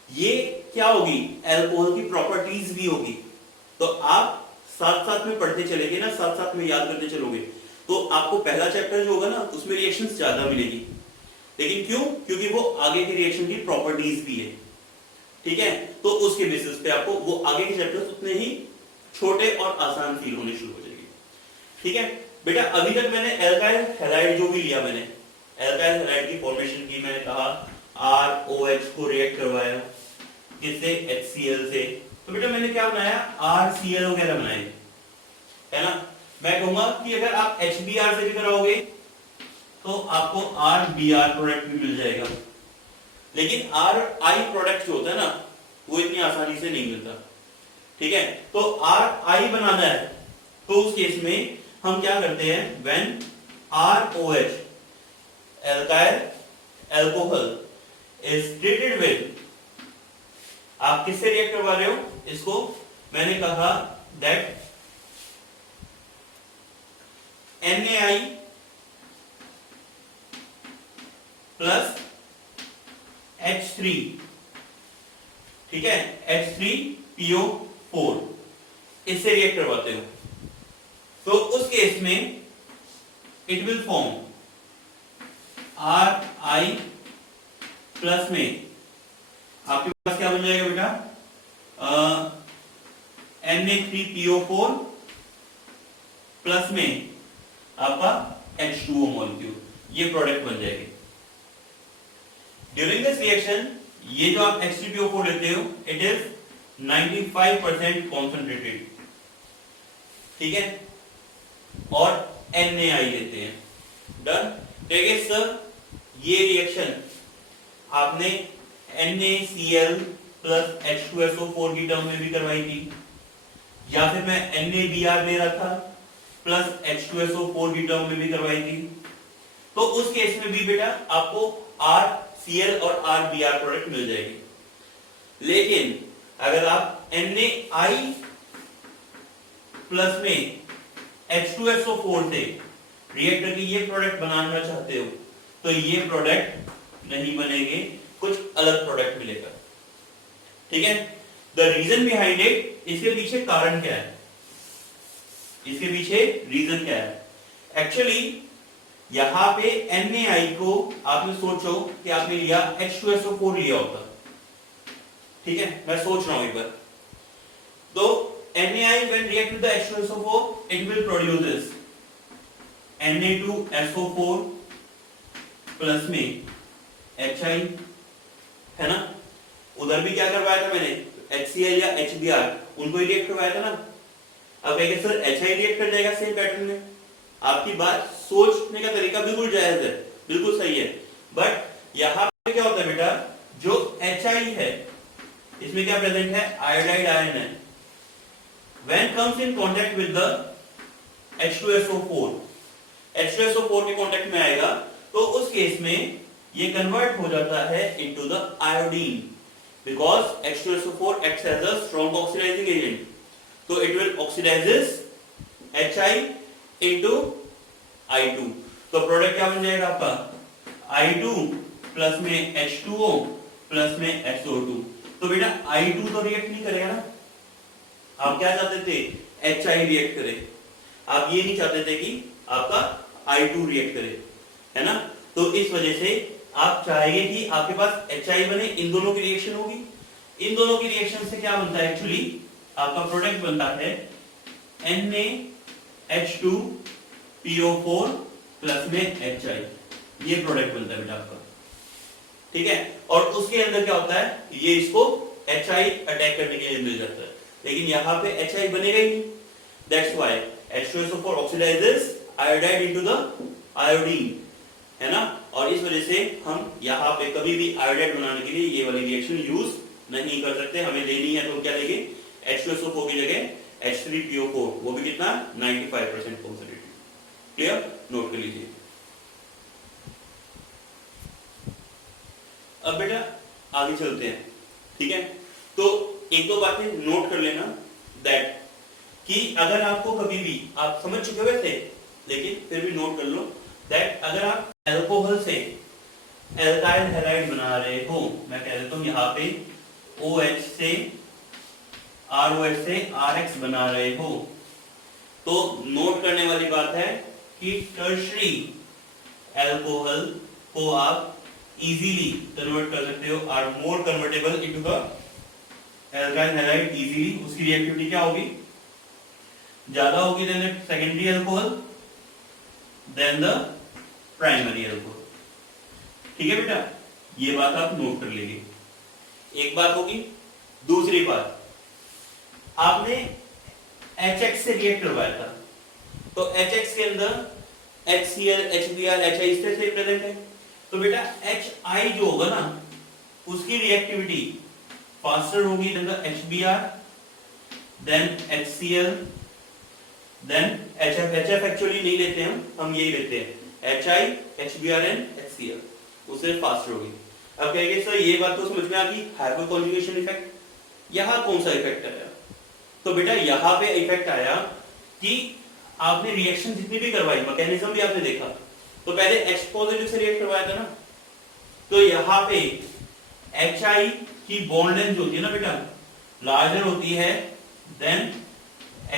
ये क्या होगी, अल्कोहल की प्रॉपर्टीज भी होगी। तो आप साथ साथ में पढ़ते चलेंगे ना, साथ साथ में याद करते चलोगे, तो आपको पहला चैप्टर जो होगा ना उसमें रिएक्शंस ज्यादा मिलेगी। लेकिन क्यों? क्योंकि वो आगे के रिएक्शन की प्रॉपर्टीज भी है, ठीक है। तो उसके बेसिस पे आपको वो आगे के चैप्टर्स उतने ही छोटे और आसान फील होने शुरू हो जाएंगे, ठीक है बेटा। अभी तक मैंने एल्काइल हैलाइड जो भी लिया, मैंने एल्काइल हैलाइड की फॉर्मेशन की, मैंने कहा ROH को रिएक्ट करवाया किससे, HCl से। तो बेटा मैंने क्या बनाया, RCl वगैरह बनाए, है ना। मैं कहूंगा कि अगर आप HBr से भी कराओगे तो आपको RBr प्रोडक्ट भी मिल जाएगा, लेकिन RI प्रोडक्ट जो होता है ना वो इतनी आसानी से नहीं मिलता, ठीक है। तो RI बनाना है तो उस केस में हम क्या करते हैं, when ROH alkyl alcohol is treated with, आप किससे रिएक्ट करवा रहे हो इसको, मैंने कहा that NaI प्लस H3, ठीक है, H3PO4 इससे रिएक्ट करवाते हो। तो उस केस में it will form RI plus में आपके पास क्या बन जाएगा बेटा, Na3PO4 प्लस में आपका H2O मॉलिक्यूल, ये प्रोडक्ट बन जाएगी। ड्यूरिंग दिस रिएक्शन ये जो आप H3PO4 लेते हो इट इज 95% कॉन्सेंट्रेटेड, ठीक है, और NaI लेते हैं। डन। देखिए सर ये रिएक्शन आपने NaCl प्लस H2SO4 की टर्म में भी करवाई थी, या फिर मैं NaBr ले रहा था प्लस H2SO4 की टर्म में भी करवाई थी। तो उस केस में भी बेटा आपको RCl और RBr प्रोडक्ट मिल जाएगी। लेकिन अगर आप NaI प्लस में H2SO4 से रिएक्ट करके ये प्रोडक्ट बनाना चाहते हो तो ये प्रोडक्ट नहीं बनेंगे, कुछ अलग प्रोडक्ट मिलेगा, ठीक है। द रीजन बिहाइंड इट, इसके पीछे कारण क्या है, इसके पीछे रीजन क्या है। एक्चुअली यहां पे NaI को आपने सोचो कि आपने लिया H2SO4 लिया होता, ठीक है, मैं सोच रहा हूं एक बार। तो NaI when react with the H2SO4 it will produce this Na2SO4 plus में HI, है ना। उधर भी क्या करवाया था मैंने, HCl या HBr उनको ही रिएक्ट करवाया था ना। अब कहेंगे सर HI रिएक्ट कर जाएगा सेम पैटर्न में, आपकी बात सोचने का तरीका बिल्कुल जायज है, बिल्कुल सही है। बट यहां पे क्या होता है बेटा, जो HI है इसमें क्या प्रेजेंट है, आयोडाइड आयन है। When comes in contact with the H2SO4, H2SO4 के कांटेक्ट में आएगा तो उस केस में ये कन्वर्ट हो जाता है into the iodine because H2SO4 acts as a strong oxidizing agent, so it will oxidizes HI into I2। तो प्रोडक्ट क्या बन जाएगा आपका I2 प्लस में H2O प्लस में SO2। तो बेटा I2 तो रिएक्ट नहीं करेगा ना, आप क्या चाहते थे, HI रिएक्ट करे, आप ये नहीं चाहते थे कि आपका I2 रिएक्ट करे, है ना। तो इस वजह से आप चाहेंगे कि आपके पास HI बने, इन दोनों की रिएक्शन होगी। इन दोनों की रिएक्शन से क्या बनता है, एक्चुअली आपका प्रोडक्ट बनता है NaH2PO4 प्लस में HI, ये प्रोडक्ट बनता है बेटा आपका, ठीक है। और उसके अंदर क्या होता है, ये इसको HI अटैक करने के लिए मिल जाता है, लेकिन यहाँ पे HI बनेगा ही नहीं। That's why H2SO4 oxidises iodide into the iodine, है ना। और इस वजह से हम यहाँ पे कभी भी आयोडाइड बनाने के लिए ये वाली रिएक्शन यूज नहीं कर सकते। हमें लेनी है तो क्या लेंगे, H2SO4 की जगह H3PO4, वो भी कितना 95% पॉजिटिव। क्लियर, नोट कर लीजिए। अब बेटा आगे चलते हैं, ठीक है। तो एक दो बातें नोट कर लेना, दैट कि अगर आपको कभी भी, आप समझ चुके हुए थे लेकिन फिर भी नोट कर लो, दैट अगर आप अल्कोहल से एल्काइल हैलाइड बना रहे हो, मैं कह देता हूं यहाँ पे OH से ROH से RX बना रहे हो, तो नोट करने वाली बात है कि टर्शरी अल्कोहल को आप इजीली कन्वर्ट कर सकते हो, are more convertible into the alkyl halide easily. उसकी रिएक्टिविटी क्या होगी, ज्यादा होगी than secondary alcohol than the primary alcohol. ठीक है बेटा, ये बात आप नोट कर लीजिए, एक बात होगी। दूसरी बात, आपने HX से रिएक्ट करवाया था, तो HX के अंदर HCl, HBr, HI इस तरह से प्रेजेंट है, तो बेटा HI जो होगा ना, उसकी रिएक्टिविटी फास्टर होगी than the HBr, than HCl, than HF। HF actually नहीं लेते हम यही लेते हैं, HI, HBr एंड HCl, उससे फास्टर होगी। अब कहेंगे सर ये बात तो समझ में आ गई, हाइपर कॉन्जुगेशन इफेक्ट। यहां कौन सा इफेक्ट आया, तो बेटा यहां पे इफेक्ट आया कि आपने रिएक्शन जितनी भी करवाई, मैकेनिज्म भी आपने देखा, तो पहले H पॉजिटिव से रिएक्ट करवाया था ना, तो यहां पे HI की बॉन्ड लेंथ जो होती है ना बेटा, लार्जर होती है देन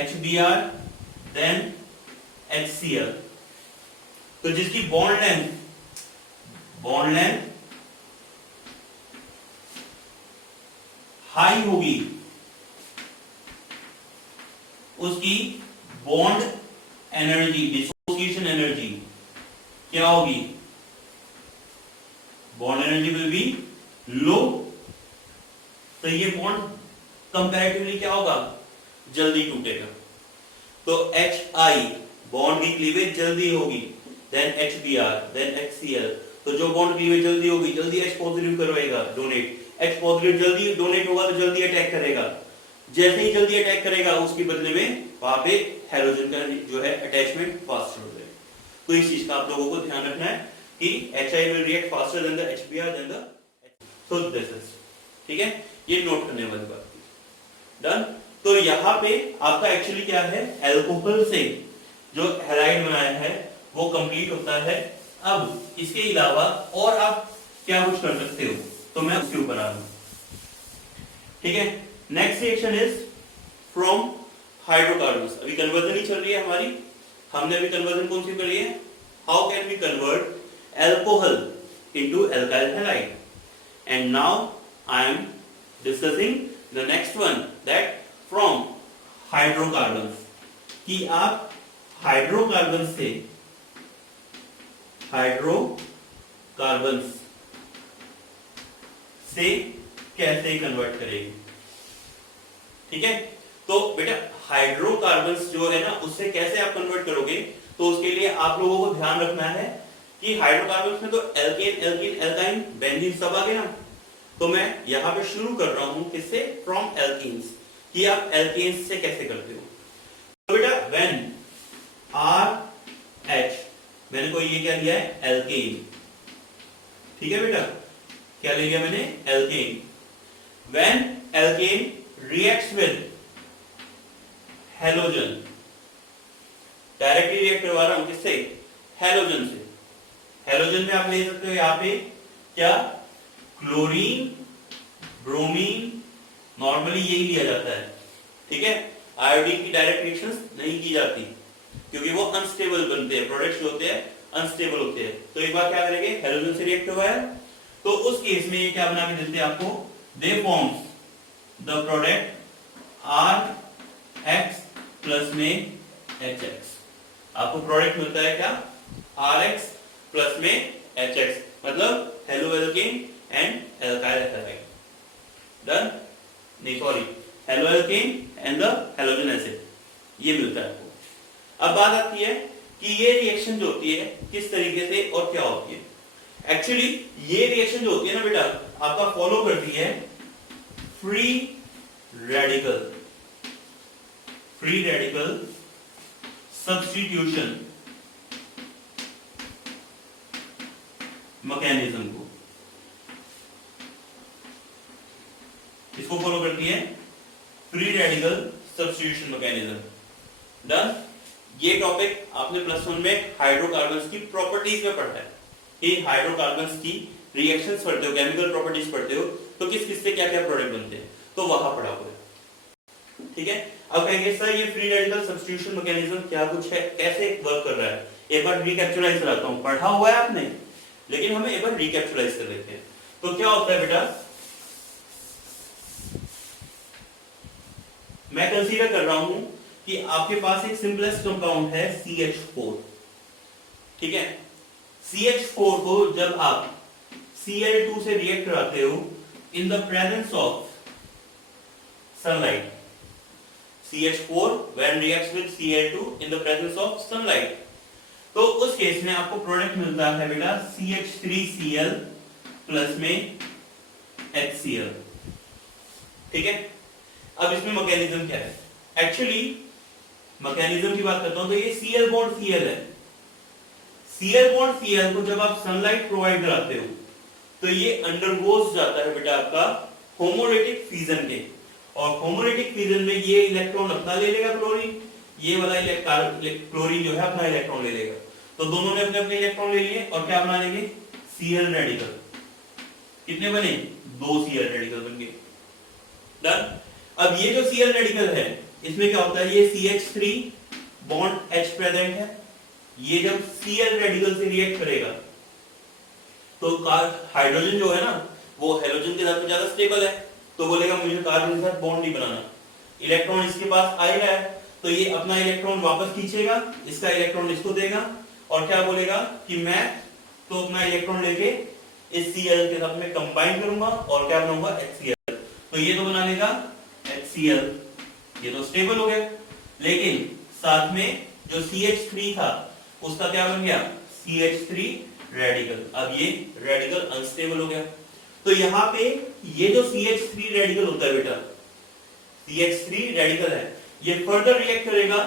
HBr देन HCl। तो जिसकी बॉन्ड लेंथ हाई होगी, उसकी बॉन्ड एनर्जी, डिसोसिएशन एनर्जी क्या होगी, बॉन्ड एनर्जी विल बी लो। तो ये बॉन्ड कंपैरेटिवली क्या होगा, जल्दी टूटेगा। तो HI बॉन्ड की क्लीवेज जल्दी होगी, देन HBr देन HCl। तो जो बॉन्ड क्लीवेज जल्दी होगी, जल्दी H पॉजिटिव करवाएगा डोनेट, H पॉजिटिव जल्दी डोनेट होगा तो जल्दी अटैक करेगा। जैसे ही जल्दी अटैक करेगा, उसके बदले में वहां पे हैलोजन का जो है अटैचमेंट फास्टर हो जाएगा। तो इस चीज का आप लोगों को ध्यान रखना है कि HI will react faster than the HBr than the so this is, ठीक है, ये नोट करने वाली बात थी। डन। तो यहाँ पे आपका एक्चुअली क्या है, अल्कोहल से जो हैलाइड बनाया है वो कंप्लीट होता है। अब इसके अलावा और आप क्या कुछ कर सकते हो, तो मैं उसके ऊपर आ रहा हूं, ठीक है। Next reaction is from hydrocarbons. अभी कन्वर्जन ही चल रही है हमारी, हमने अभी कन्वर्जन कौन सी करी है, how can we convert alcohol into alkyl halide, and now I am discussing the next one, that from hydrocarbons, कि आप हाइड्रोकार्बन से कैसे कन्वर्ट करेंगे। ठीक है, तो बेटा हाइड्रोकार्बन्स जो है ना, उससे कैसे आप कन्वर्ट करोगे, तो उसके लिए आप लोगों को ध्यान रखना है कि हाइड्रोकार्बन्स में तो एल्केन, एल्कीन, एल्काइन, बेंजीन सब आ गए ना। तो मैं यहां पे शुरू कर रहा हूं किससे, फ्रॉम एल्कीन्स, कि आप एल्केन्स से कैसे करते हो। तो बेटा व्हेन RH, मैंने कोई ये क्या लिया है, एल्केन, ठीक है बेटा, क्या ले लिया मैंने, alkane. When alkane reacts with halogen, directly react करवा रहा हूं किससे, हैलोजन से। हैलोजन में आप ले सकते हो यहाँ पे क्या, क्लोरीन, ब्रोमीन, नॉर्मली यही लिया जाता है, ठीक है। आयोडीन की डायरेक्ट रिएक्शंस नहीं की जाती क्योंकि वो अनस्टेबल बनते हैं, प्रोडक्ट्स जो होते हैं अनस्टेबल होते हैं। तो एक बार क्या करेंगे, हैलोजन से रिएक्ट करवाया, तो उस केस में ये क्या बना के देते हैं आपको, दे forms the product RX plus में HX। आपको प्रोडक्ट मिलता है क्या, RX प्लस में HX, मतलब halo alkane and alkyl halide. Done. Actually ये रिएक्शन जो होती है ना बेटा, आपका फॉलो करती है फ्री रेडिकल सब्स्टिट्यूशन मैकेनिज्म को, इसको फॉलो करती है free radical substitution mechanism. Done. ये टॉपिक आपने +1 में हाइड्रोकार्बन्स की प्रॉपर्टीज में पढ़ा है कि हाइड्रोकार्बन्स की रिएक्शंस पढ़ते हो, केमिकल प्रॉपर्टीज पढ़ते हो, तो किस किस से क्या क्या प्रोडक्ट बनते हैं, तो वहां पढ़ा हुआ है। ठीक है। अब कहेंगे सर ये फ्री रेडिकल सब्स्टिट्यूशन मैकेनिज्म क्या कुछ है, कैसे वर्क कर रहा है, एक बार रिकैप्चुलाइज कराता हूं। पढ़ा हुआ है आपने, लेकिन हमें एक बार रिकैप्चुलाइज कर लेते हैं। तो क्या होता है बेटा, मैं कंसीडर कर रहा हूं कि आपके पास एक सिंपलेस्ट कंपाउंड है CH4। ठीक है। CH4 को जब आप Cl2 से रिएक्ट कराते हो in the presence of sunlight, CH4 when reacts with Cl2 in the presence of sunlight, तो उस केस में आपको प्रोडक्ट मिलता है बेटा CH3Cl प्लस में HCl। ठीक है। अब इसमें मैकेनिज्म क्या है, एक्चुअली मैकेनिज्म की बात करता हूं तो ये Cl बॉन्ड Cl है। Cl बॉन्ड Cl को जब आप सनलाइट प्रोवाइड कराते हो तो ये अंडरगोज जाता है बेटा आपका होमोलिटिक फिजन के, और होमोलिटिक फिजन में ये इलेक्ट्रॉन अपना ले लेगा क्लोरीन, ये वाला क्लोरीन जो है अपना इलेक्ट्रॉन ले लेगा, तो दोनों ने अपने अपने इलेक्ट्रॉन ले लिए और क्या बना लेंगे Cl रेडिकल। कितने बने, 2 Cl रेडिकल बन गए। डन। अब ये जो Cl रेडिकल है इसमें क्या होता है, ये CH3 बॉन्ड H प्रेजेंट है, ये जब Cl रेडिकल से रिएक्ट करेगा तो हाइड्रोजन जो है ना वो हेलोजन के साथ में ज्यादा स्टेबल है, तो बोलेगा मुझे कार्बन के साथ बॉन्ड नहीं बनाना। इलेक्ट्रॉन इसके पास आएगा तो ये अपना इलेक्ट्रॉन वापस खींचेगा, इसका इलेक्ट्रॉन इसको देगा और क्या बोलेगा कि मैं तो अपना इलेक्ट्रॉन लेके इस Cl के साथ में कंबाइन करूंगा और क्या बनाऊंगा HCl, तो ये तो बना लेगा HCl, ये तो स्टेबल हो गया। लेकिन साथ में जो CH3 था उसका क्या बन गया CH3 रेडिकल, अब ये रेडिकल अनस्टेबल हो गया। तो यहाँ पे ये जो CH3 रेडिकल होता है बेटा, CH3 रेडिकल है, ये फर्दर रिएक्ट करेगा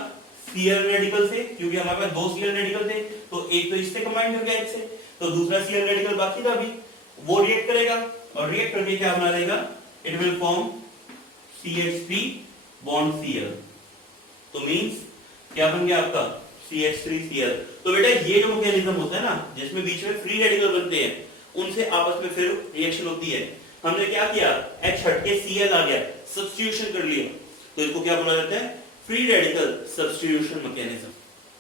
Cl रेडिकल से, क्योंकि हमारे पास 2 Cl रेडिकल थे, तो एक तो इससे कंबाइन हो गया H से, तो दूसरा Cl रेडिकल बाकी था अभी, वो रिएक्ट करेगा और रिएक्ट करके क्या बना लेगा, it will form CH3 bond Cl, तो मींस क्या बन गया आपका CH3Cl। तो बेटा ये जो मैकेनिज्म होता है ना जिसमें बीच में फ्री रेडिकल बनते हैं, उनसे आपस में फिर रिएक्शन होती है। हमने क्या किया, H हट के Cl आ गया, सब्स्टिट्यूशन कर लिया, तो इसको क्या बोला जाता है, फ्री रेडिकल सब्स्टिट्यूशन मैकेनिज्म।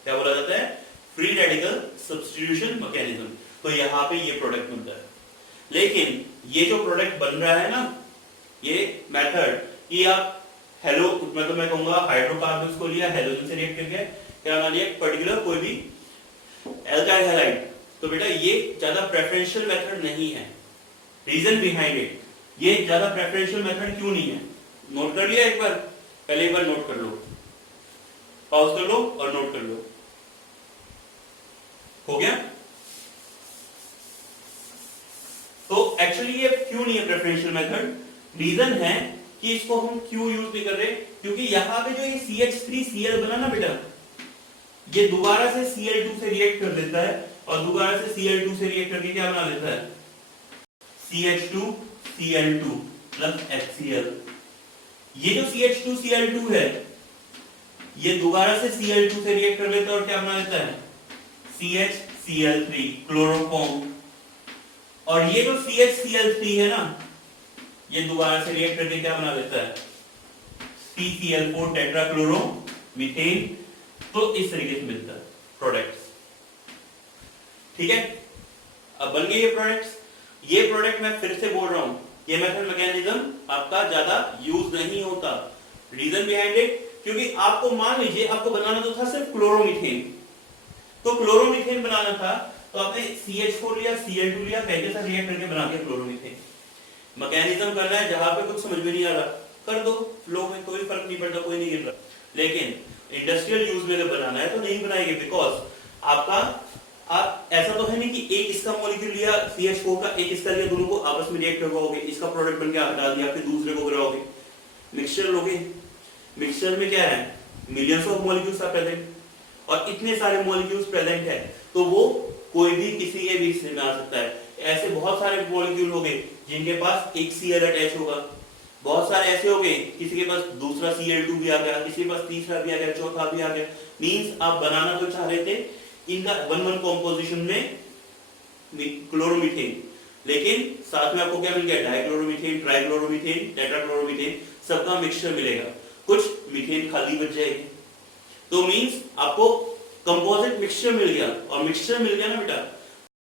क्या बोला जाता है, फ्री रेडिकल सब्स्टिट्यूशन मैकेनिज्म। तो यहाँ पे ये प्रोडक्ट बनता है। लेकिन ये जो प्रोडक्ट बन रहा है ना, ये मेथड कि आप हेलो मतलब मैं कहूंगा हाइड्रोकार्बन्स को लिया, हेलोजन से रिएक्ट करके क्या बना लिया पर्टिकुलर कोई भी एल्काइल हैलाइड, तो बेटा ये ज्यादा प्रेफरेंशियल मेथड नहीं है। रीजन बिहाइंड इट, ये ज्यादा प्रेफरेंशियल मेथड क्यों नहीं है, नोट कर लिया एक बार, पहले एक बार नोट कर लो, पॉज कर लो और नोट कर लो, हो गया। तो एक्चुअली ये क्यों नहीं है प्रेफरेंशियल मेथड, रीजन है कि इसको हम क्यों यूज नहीं कर रहे, क्योंकि यहां पे जो ये CH3Cl बना ना बेटा, ये दोबारा से Cl2 से रिएक्ट कर देता है और दोबारा से Cl2 से रिएक्ट करके क्या बना लेता है CH2Cl2 प्लस HCl। ये जो CH2Cl2 है ये दोबारा से Cl2 से रिएक्ट कर लेता है और क्या बना लेता है CHCl3 क्लोरोफॉर्म, और ये जो CHCl3 है ना ये दोबारा से रिएक्ट करके क्या बना लेता है CCl4 टेट्राक्लोरोमीथेन। तो इस तरीके से मिलता है प्रोडक्ट्स। ठीक है, अब बन गए ये प्रोडक्ट्स। ये प्रोडक्ट मैं फिर से बोल रहा हूं, ये मेथड मैकेनिज्म आपका ज्यादा यूज नहीं होता। रीजन बिहाइंड इट, क्योंकि आपको मान लीजिए आपको बनाना तो था सिर्फ क्लोरोमीथेन, तो क्लोरोमीथेन बनाना था तो आपने CH4 लिया, Cl2 लिया, पहले से रिएक्ट करके बना दिया क्लोरोमीथेन। मैकेनिज्म करना है जहां पे कुछ समझ में नहीं आ रहा कर दो, फ्लो में कोई फर्क नहीं पड़ता, कोई नहीं गिर रहा। लेकिन इंडस्ट्रियल यूज में जब बनाना है तो नहीं बनाएंगे, बिकॉज आपका आप ऐसा तो है नहीं कि एक इसका मॉलिक्यूल लिया CH4 का, एक इसका लिया, दोनों को आपस में रिएक्ट करवाओगे, इसका प्रोडक्ट बन के हटा दिया, फिर दूसरे को गिराओगे, मिक्सचर लोगे। मिक्सचर में क्या है, millions of molecules are present, और इतने सारे मॉलिक्यूल्स प्रेजेंट है तो वो कोई भी किसी के भी हिस्से में आ सकता है। ऐसे बहुत सारे मॉलिक्यूल हो गए जिनके पास एक Cl अटैच होगा, बहुत सारे ऐसे हो गए किसी के पास दूसरा Cl2 भी आ गया, किसी के पास तीसरा भी आ गया, चौथा भी आ गया। मींस आप बनाना तो चाह रहे थे इनका 1-1 कॉम्पोजिशन में क्लोरोमीथेन, लेकिन साथ में आपको क्या मिल गया, डाइक्लोरोमीथेन, ट्राइक्लोरोमीथेन, टेट्राक्लोरोमीथेन, सबका मिक्सचर मिलेगा, कुछ मीथेन खाली बच जाएगी। तो मींस आपको कंपोजिट मिक्सचर मिल गया, और मिक्सचर मिल गया ना बेटा,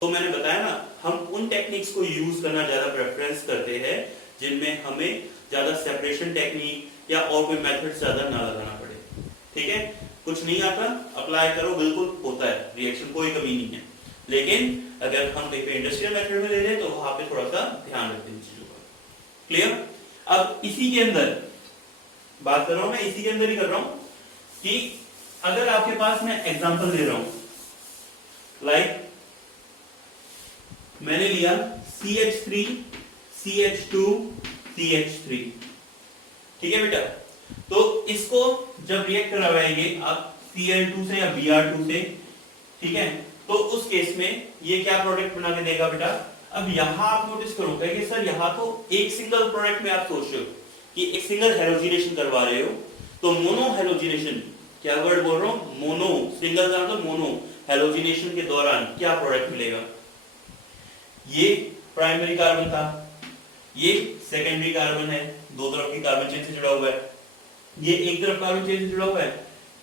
तो मैंने बताया ना हम उन टेक्निक्स को यूज करना ज्यादा प्रेफरेंस करते हैं जिनमें हमें ज्यादा सेपरेशन टेक्निक या और कोई मेथड ज्यादा ना लगाना पड़े। ठीक है, कुछ नहीं आता अप्लाई करो, बिल्कुल होता है रिएक्शन, कोई कमी नहीं है। लेकिन अगर हम कहीं पे इंडस्ट्रियल मेथड में ले लें तो वहां पे थोड़ा सा ध्यान रखते हैं चीजों का। क्लियर? अब इसी के अंदर बात कर रहा हूं मैं, इसी के अंदर ही कर रहा हूं कि अगर आपके पास मैं एग्जांपल दे रहा हूं, लाइक मैंने लिया CH3 CH2 CH3, ठीक है बेटा, तो इसको जब रिएक्ट करवाएंगे आप Cl2 से या Br2 से, ठीक है, तो उस केस में ये क्या प्रोडक्ट बना के देगा बेटा। अब यहां आप नोटिस करोगे कि सर यहां तो एक सिंगल प्रोडक्ट में आप सोच रहे हो कि एक सिंगल हेलोजिनेशन करवा रहे हो, तो मोनो हेलोजिनेशन, क्या वर्ड बोल रहा हूं, मोनो, सिंगल का मतलब मोनो, हेलोजिनेशन के दौरान क्या प्रोडक्ट मिलेगा। ये प्राइमरी कार्बन था, ये सेकेंडरी कार्बन है, दो तरफ की कार्बन चेन से जुड़ा हुआ है, ये एक तरफ कार्बन चेन से जुड़ा हुआ है,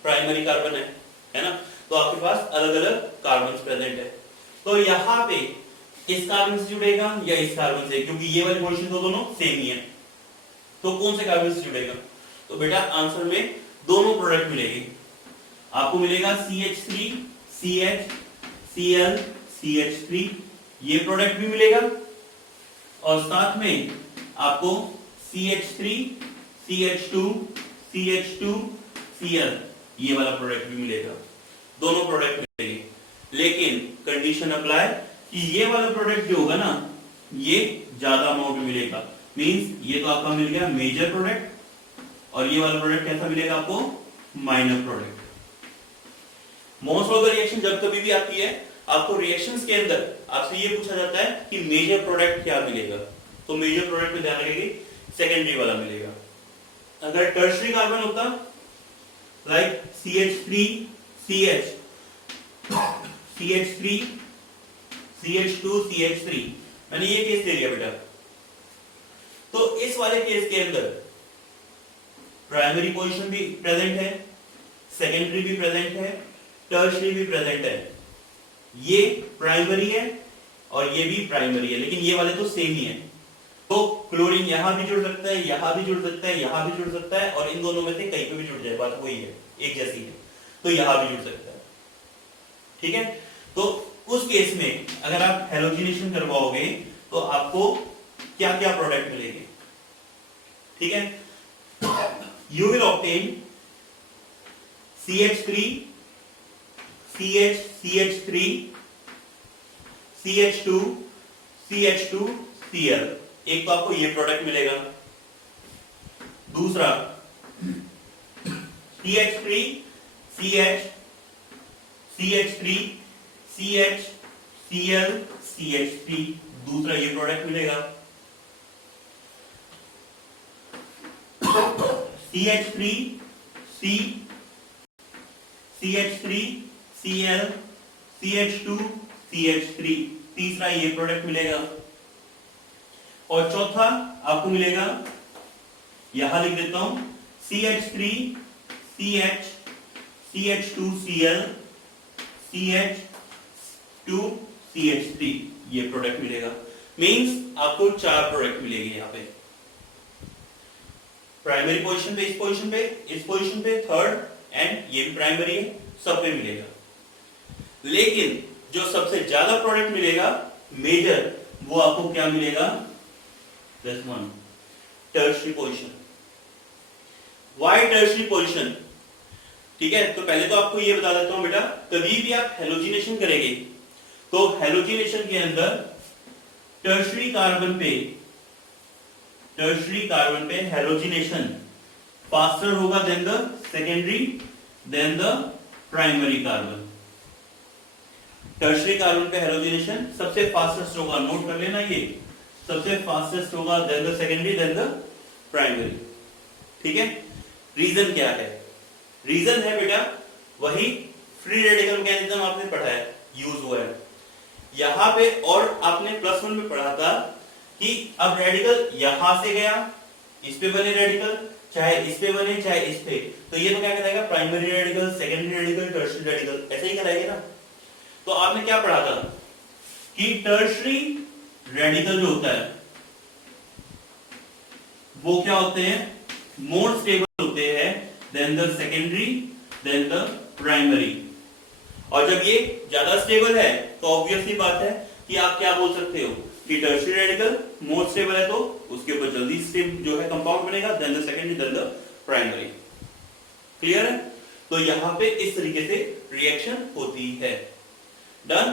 प्राइमरी कार्बन है ना, तो आपके पास अलग अलग कार्बन प्रेजेंट है। तो यहाँ पे इस कार्बन से जुड़ेगा या इस कार्बन से, क्योंकि ये वाली पोजीशन तो दोनों सेम ही है, तो कौन से कार्बन से जुड़ेगा, तो बेटा आंसर में दोनों प्रोडक्ट मिलेंगे। आपको मिलेगा CH3 CH Cl CH3, ये प्रोडक्ट भी मिलेगा, और साथ में आपको CH3 CH2 CH2 Cl, ये वाला प्रोडक्ट भी मिलेगा, दोनों प्रोडक्ट मिलेंगे। लेकिन कंडीशन अप्लाई कि ये वाला प्रोडक्ट जो होगा ना, ये ज्यादा अमाउंट में मिलेगा। मींस ये तो आपका मिल गया मेजर प्रोडक्ट, और ये वाला प्रोडक्ट कैसा मिलेगा आपको, minor product. Most of the reaction जब कभी भी आती है, आपको रिएक्शंस के अंदर आपसे ये पूछा जाता है कि मेजर प्रोडक्ट क्या मिलेगा, तो मेजर प्रोडक्ट में ध्यान रखेंगे सेकेंडरी वाला मिलेगा। अगर टर्शियरी कार्बन होता like CH3 CH CH3 CH2 CH3, मैंने ये केस ले लिया बेटा, तो इस वाले केस के अंदर प्राइमरी पोजीशन भी प्रेजेंट है, सेकेंडरी भी प्रेजेंट है, टर्शियरी भी प्रेजेंट है। ये प्राइमरी है और ये भी प्राइमरी है, लेकिन ये वाले तो सेम ही है, तो क्लोरीन यहां भी जुड़ सकता है, यहां भी जुड़ सकता है, यहां भी जुड़ सकता है, और इन दोनों में से कहीं पे भी जुड़ जाए, बात वही है, एक जैसी है, तो यहां भी जुड़ सकता है। ठीक है, तो उस केस में अगर आप हेलोजिनेशन करवाओगे तो आपको क्या क्या प्रोडक्ट मिलेंगे। ठीक है, you will obtain CH3 CH CH3 CH2 CH2 Cl, एक तो आपको ये प्रोडक्ट मिलेगा, दूसरा CH3 CH CH3 CH Cl CH3, दूसरा ये प्रोडक्ट मिलेगा, CH3 C CH3 Cl CH2 CH3, तीसरा ये प्रोडक्ट मिलेगा, और चौथा आपको मिलेगा, यहां लिख देता हूं, CH3 CH CH2 Cl CH2 CH3, ये प्रोडक्ट मिलेगा। मींस आपको 4 प्रोडक्ट मिलेंगे यहां पे, प्राइमरी पोजीशन पे, इस पोजीशन पे, इस पोजीशन पे, थर्ड, एंड ये भी प्राइमरी है, सब पे मिलेगा। लेकिन जो सबसे ज्यादा प्रोडक्ट मिलेगा मेजर, वो आपको क्या मिलेगा, this one, tertiary position. Why tertiary position, ठीक है, तो पहले तो आपको ये बता देता हूं बेटा, कभी भी आप हेलोजिनेशन करेंगे तो हेलोजिनेशन के अंदर टर्शरी कार्बन पे हेलोजिनेशन फास्टर होगा than the secondary than the primary carbon. Tertiary carbon पे हेलोजिनेशन सबसे फास्टेस्ट होगा, नोट कर लेना, ये सबसे फास्टेस्ट होगा than the secondary than the primary. ठीक है, रीजन क्या है? रीजन है बेटा वही फ्री रेडिकल मैकेनिज्म आपने पढ़ा है, यूज हुआ है यहां पे, और आपने प्लस वन में पढ़ा था कि अब रेडिकल यहां से गया, इस पे बने रेडिकल, चाहे इस पे बने चाहे इस पे, तो ये तो क्या कहलाएगा? Primary radical, secondary radical, tertiary radical, ऐसे ही कहलाएगा ना। तो आपने क्या पढ़ा था कि टर्शरी रेडिकल जो होता है वो क्या होते हैं? मोर स्टेबल होते हैं than the secondary than the primary. और जब ये ज्यादा स्टेबल है तो ऑब्वियसली बात है कि आप क्या बोल सकते हो कि टर्शरी रेडिकल मोर स्टेबल है, तो उसके ऊपर जल्दी स्टेबल जो है कंपाउंड बनेगा than the secondary than the primary. Clear है? तो यहां पे इस तरीके से रिएक्शन होती है। डन।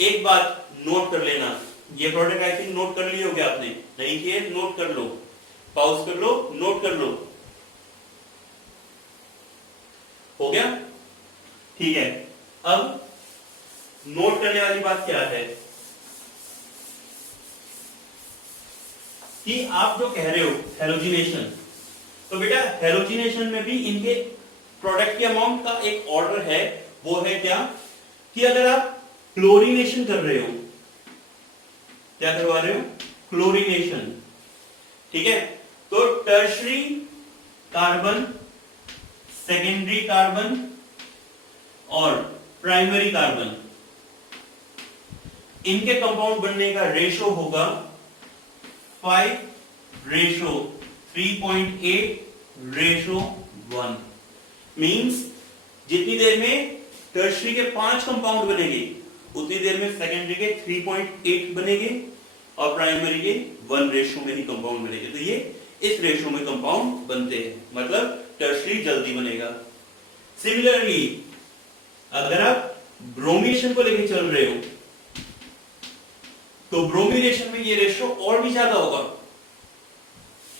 एक बात नोट कर लेना, ये प्रोडक्ट आई थिंक नोट कर लिए होगे आपने, नहीं किए नोट कर लो, पॉज कर लो, नोट कर लो। हो गया? ठीक है। अब नोट करने वाली बात क्या है कि आप जो कह रहे हो हेलोजिनेशन, तो बेटा हेलोजिनेशन में भी इनके प्रोडक्ट के अमाउंट का एक ऑर्डर है, वो है क्या कि अगर आप क्लोरीनेशन कर रहे हो, क्या करवा रहे हो? क्लोरीनेशन। ठीक है, तो टर्शरी कार्बन, सेकेंडरी कार्बन और प्राइमरी कार्बन, इनके कंपाउंड बनने का रेशो होगा 5:3.8:1। मींस जितनी देर में टर्शरी के 5 कंपाउंड बनेंगे उतनी देर में सेकेंडरी के 3.8 बनेंगे और प्राइमरी के 1 रेशो में ही कंपाउंड बनेंगे। तो ये इस रेशो में कंपाउंड बनते हैं, मतलब टर्शरी जल्दी बनेगा। सिमिलरली अगर आप ब्रोमिनेशन को लेकर चल रहे हो तो ब्रोमिनेशन में ये रेशो और भी ज्यादा होगा।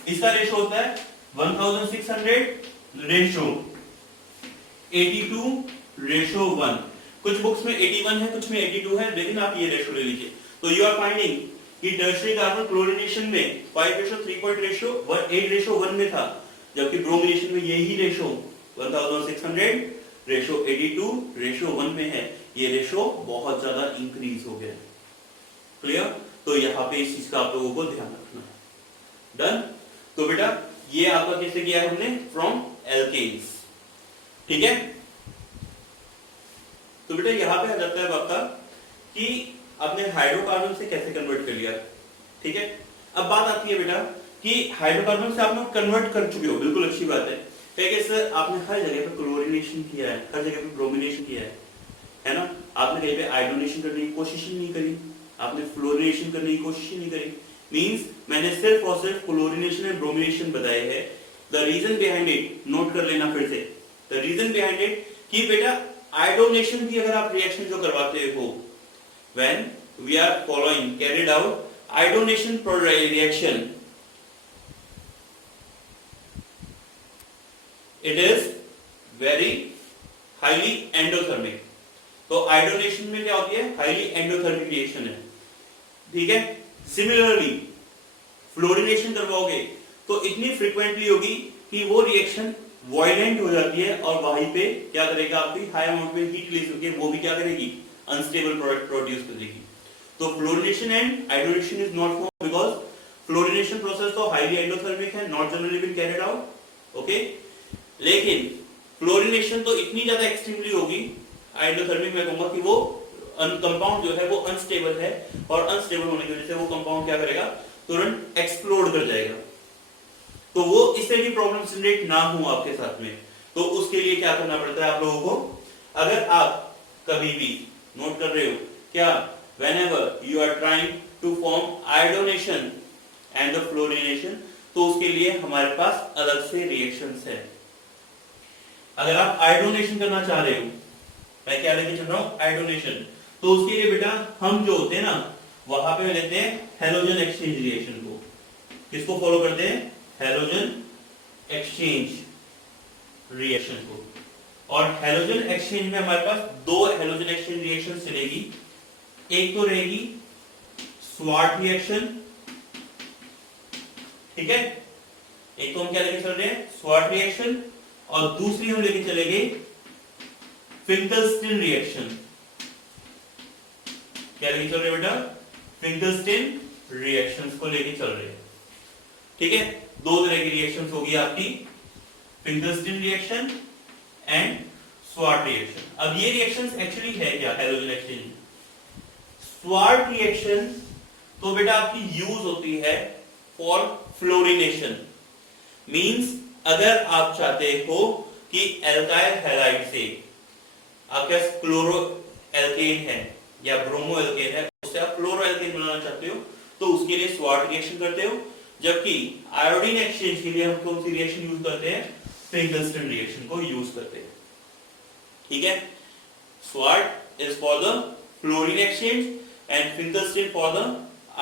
इसका रेशो होता है 1600:82:1। कुछ बुक्स में 81 है, कुछ में 82 है, लेकिन आप ये रेशो ले लीजिए। तो यू आर फाइंडिंग कि टर्शरी कार्बन क्लोरीनेशन में 5:3.8:1 में था, जबकि ब्रोमिनेशन में यही रेशो 1600:82:1 में है। ये रेशो बहुत ज्यादा इंक्रीज हो गया। क्लियर? तो यहां पे इस चीज का आप लोगों को ध्यान रखना है। डन। तो बेटा ये आपका कैसे किया है हमने? From alkanes. ठीक है, तो बेटा यहां पे आ जाता है आपका कि आपने हाइड्रोकार्बन से कैसे कन्वर्ट कर लिया। ठीक है, अब बात आती है बेटा कि हाइड्रोकार्बन से आप लोग कन्वर्ट कर चुके हो, बिल्कुल अच्छी बात है। ठीक है सर, आपने हर जगह पे क्लोरीनेशन किया है, हर जगह पे ब्रोमिनेशन किया है ना? आपने कहीं पे आयोडीनेशन करने की कोशिश ही नहीं करी, आपने फ्लोरिनेशन करने की कोशिश ही नहीं करी। मींस मैंने सिर्फ और सिर्फ क्लोरीनेशन एंड ब्रोमिनेशन बताए हैं। The reason behind it note कर लेना फिर से। द रीजन बिहाइंड इट कि बेटा आयोडोनेशन की अगर आप रिएक्शन जो करवाते हो, when we are following carried out iodination reaction, it is very highly endothermic. तो आयोडोनेशन में क्या होती है? हाईली एंडोथर्मिक रिएक्शन है। ठीक है, सिमिलरली फ्लोरिनेशन करवाओगे तो इतनी फ्रीक्वेंटली होगी कि वो रिएक्शन वायलेंट हो जाती है और वहीं पे क्या करेगा? आपकी हाई अमाउंट में हीट रिलीज होगी, वो भी क्या करेगी? अनस्टेबल प्रोडक्ट प्रोड्यूस करेगी। तो fluorination and iodination is not form because fluorination process तो हाईली एंडोथर्मिक है, not generally been carried out. Okay, लेकिन फ्लोरिनेशन तो इतनी ज्यादा एक्सट्रीमली होगी, एंडोथर्मिक मैं कहूंगा कि वो कंपाउंड जो है वो अनस्टेबल है, और अनस्टेबल होने की वजह से वो कंपाउंड क्या करेगा? तुरंत एक्सप्लोड कर जाएगा। तो वो इससे भी प्रॉब्लम जनरेट ना हो आपके साथ में, तो उसके लिए क्या करना पड़ता है आप लोगों को? अगर आप कभी भी नोट कर रहे हो क्या, whenever you are trying to form iodination and the fluorination, तो उसके लिए हमारे पास अलग से रिएक्शंस है। अगर आप आयोडोनेशन करना चाह रहे हो, मैं क्या लेके चल रहा हूं? आयोडोनेशन। तो उसके लिए बेटा हम जो होते हैं ना वहां पे लेते हैं हैलोजन एक्सचेंज रिएक्शन को। किसको फॉलो करते हैं? हैलोजन एक्सचेंज रिएक्शन को। और हैलोजन एक्सचेंज में हमारे पास दो हैलोजन एक्सचेंज रिएक्शन चलेगी। एक तो रहेगी स्वार्ट रिएक्शन, ठीक है, एक तो हम क्या लेके चल रहे हैं? स्वार्ट रिएक्शन, और दूसरी हम लेके चलेंगे फिंकलस्टीन रिएक्शन। क्या लेके चल रहे हैं बेटा? फिंकलस्टीन रिएक्शंस को लेके चल रहे हैं, ठीक है। दो तरह की रिएक्शंस होगी आपकी, Finkelstein reaction and sword reaction. अब ये रिएक्शंस एक्चुअली है क्या हैलोजन एक्सचेंज? स्वार्ट रिएक्शन तो बेटा आपकी यूज होती है फॉर फ्लोरिनेशन। मींस अगर आप चाहते हो कि एल्काइल हैलाइड से आपके पास क्लोरो एल्केन है या ब्रोमो एल्केन है, उससे आप फ्लोरो एल्केन बनाना चाहते हो तो उसके लिए स्वार्ट रिएक्शन करते हो। जबकि आयोडीन एक्सचेंज के लिए हम कौन सी रिएक्शन यूज करते हैं? फिंकलस्टीन रिएक्शन को यूज करते हैं, ठीक है। Sword is for the fluorine exchange and Finkelstein for the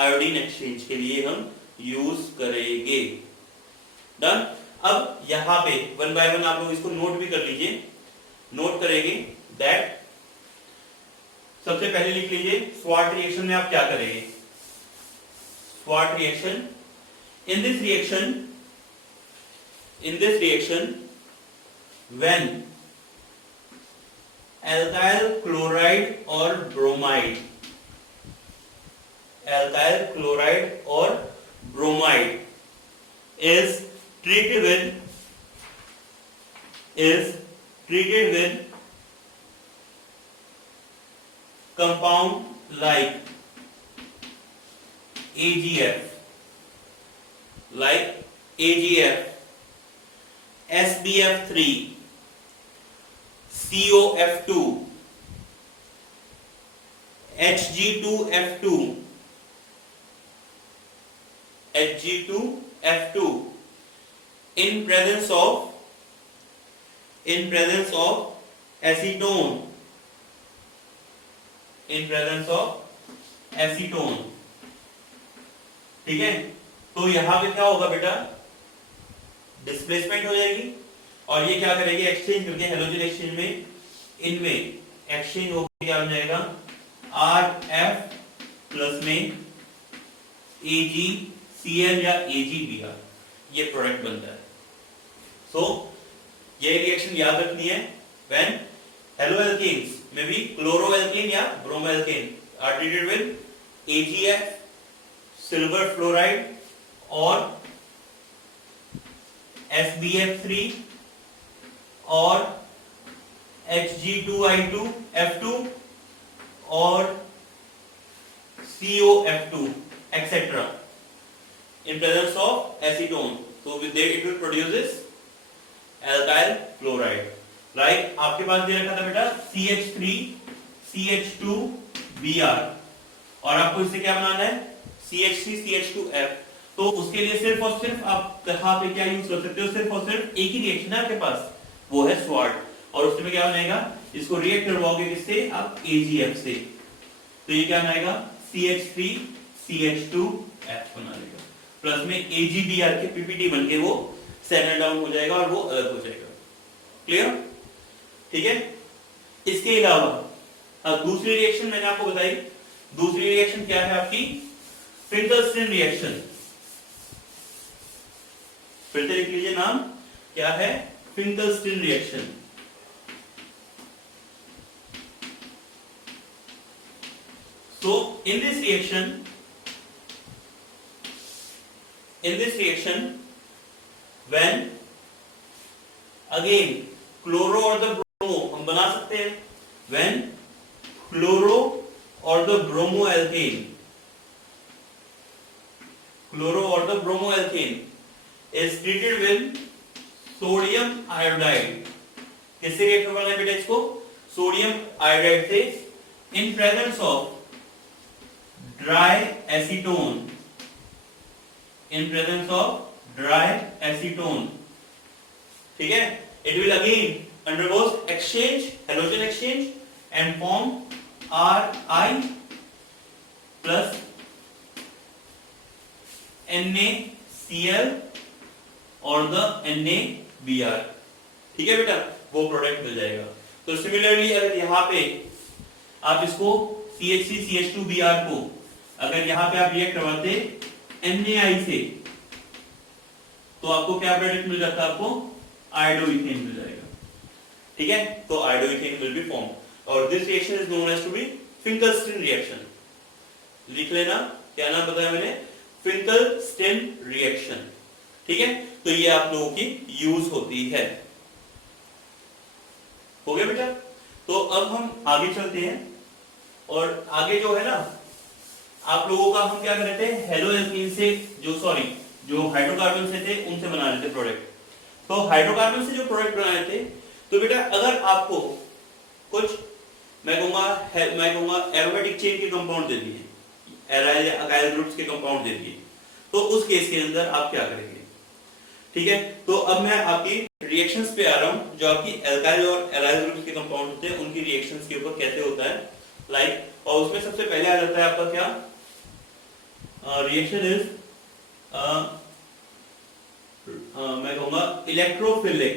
iodine exchange के लिए हम यूज करेंगे। डन। अब यहां पे वन बाय वन आप लोग इसको नोट भी कर लीजिए। नोट करेंगे दैट सबसे पहले लिख लीजिए स्वार्ट रिएक्शन में आप क्या करेंगे? Sword reaction, in this reaction when alkyl chloride or bromide is treated with compound like AgF, SbF3, COF2, Hg2F2, in presence of acetone, ठीक है। तो यहां पे क्या होगा बेटा? डिस्प्लेसमेंट हो जाएगी और ये क्या करेगी? एक्सचेंज करके हैलोजन एक्सचेंज में इनमें एक्सचेंज होकर क्या हो जाएगा? RF प्लस में AgCl या AgBr, ये प्रोडक्ट बनता है। सो ये रिएक्शन याद रखनी है। व्हेन हेलोएल्केन्स में भी क्लोरोएल्केन या bromoalkane are treated with AgF, silver fluoride और SbF3 और Hg2I2F2 और COF2 etc. in presence of acetone, so with that it will produces alkyl chloride. Like आपके पास दे रखा था बेटा CH3 CH2Br और आपको इससे क्या बनाना है? CH3 CH2F। तो उसके लिए सिर्फ और सिर्फ आप कहां पे क्या यूज कर सकते हो? सिर्फ और सिर्फ एक ही रिएक्शन है आपके पास, वो है स्वार्ट, और उसमें क्या बनेगा? इसको रिएक्ट करवाओगे किससे? आप AgF से, तो ये क्या बनाएगा? CH3 CH2F बना लेगा, प्लस में AgBr के PPT बनके वो सेटल डाउन हो जाएगा और वो अलग हो जाएगा। क्लियर? ठीक है। इसके अलावा अब दूसरी रिएक्शन मैंने आपको बताई। दूसरी रिएक्शन क्या है आपकी? Finkelstein reaction. फिर से लिख लीजिए नाम, क्या है? Finkelstein reaction. So in this reaction when again chloro or the bromo हम बना सकते हैं। when chloro or the bromoalkane is treated with sodium iodide, किससे रिएक्ट करवाना है बेटा इसको? सोडियम आयोडाइड से, in presence of dry acetone, ठीक है। It will again undergoes exchange, halogen exchange and form RI plus NaCl और द NaBr, ठीक है बेटा, वो प्रोडक्ट मिल जाएगा। तो सिमिलरली अगर यहाँ पे आप इसको CH3CH2Br को अगर यहाँ पे आप रिएक्ट करवाते NaI से, तो आपको क्या प्रोडक्ट मिल जाता है, आपको आयोडोइथेन मिल जाएगा, ठीक है। तो आयोडोइथेन विल बी फॉर्म और this reaction is known as to be Finkelstein reaction. लिख लेना, क्या नाम बताया मैंने, फिंकलस्टीन रिएक्शन, ठीक है। तो ये आप लोगों की यूज होती है, हो गया बेटा। तो अब हम आगे चलते हैं और आगे जो है ना, आप लोगों का हम क्या कर रहे थे, हेलोएल्कीन से जो हाइड्रोकार्बन से थे उनसे बना रहे थे प्रोडक्ट। तो हाइड्रोकार्बन से जो प्रोडक्ट बना रहे थे, तो बेटा अगर आपको कुछ मैं कहूंगा एरोमेटिक चेन के कंपाउंड दे दिए, एराइल या अकाइल ग्रुप्स के कंपाउंड दे दिए, तो उस केस के अंदर आप क्या करेंगे, ठीक है। तो अब मैं आपकी रिएक्शंस पे आ रहा हूं, जो आपकी एल्काइल और एराइल ग्रुप्स के कंपाउंड होते हैं उनकी रिएक्शंस के ऊपर कैसे होता है लाइक, और उसमें सबसे पहले आ जाता है आपका क्या रिएक्शन इज मैं कहूंगा इलेक्ट्रोफिलिक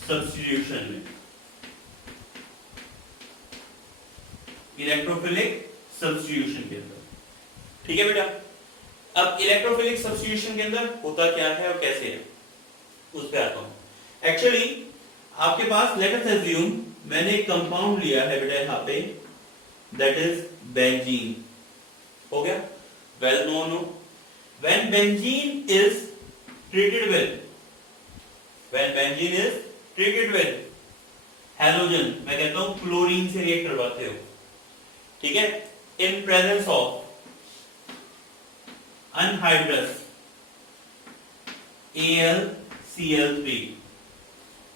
सब्स्टिट्यूशन में, इलेक्ट्रोफिलिक सब्स्टिट्यूशन के अंदर, ठीक है बेटा। अब इलेक्ट्रोफिलिक सब्स्टिट्यूशन के अंदर होता क्या है और कैसे है, उस पे आता हूं। एक्चुअली आपके पास लेट अस अज्यूम मैंने एक कंपाउंड लिया है बेटा यहाँ पे, दैट इज बेंजीन, हो गया, वेल नोन हो। When benzene is treated with halogen, मैं कहता हूं क्लोरीन से रिएक्ट करवाते हो, ठीक है, इन प्रेजेंस ऑफ अनहाइड्रस AlCl3,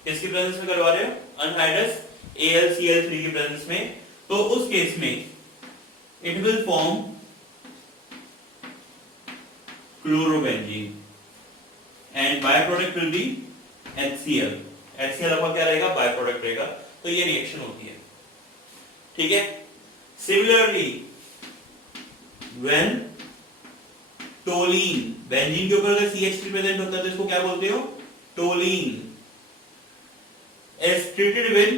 किसकी प्रेजेंस में करवा रहे हो, अनहाइड्रस AlCl3 की प्रेजेंस में, तो उस केस में it will form chlorobenzene and by product will be HCl। HCl आपका क्या रहेगा, बाय प्रोडक्ट रहेगा। तो ये रिएक्शन होती है, ठीक है। सिमिलरली व्हेन टोलीन, बेंजीन के ऊपर अगर CH3 प्रेजेंट होता है तो इसको क्या बोलते हो, टोलीन, is treated with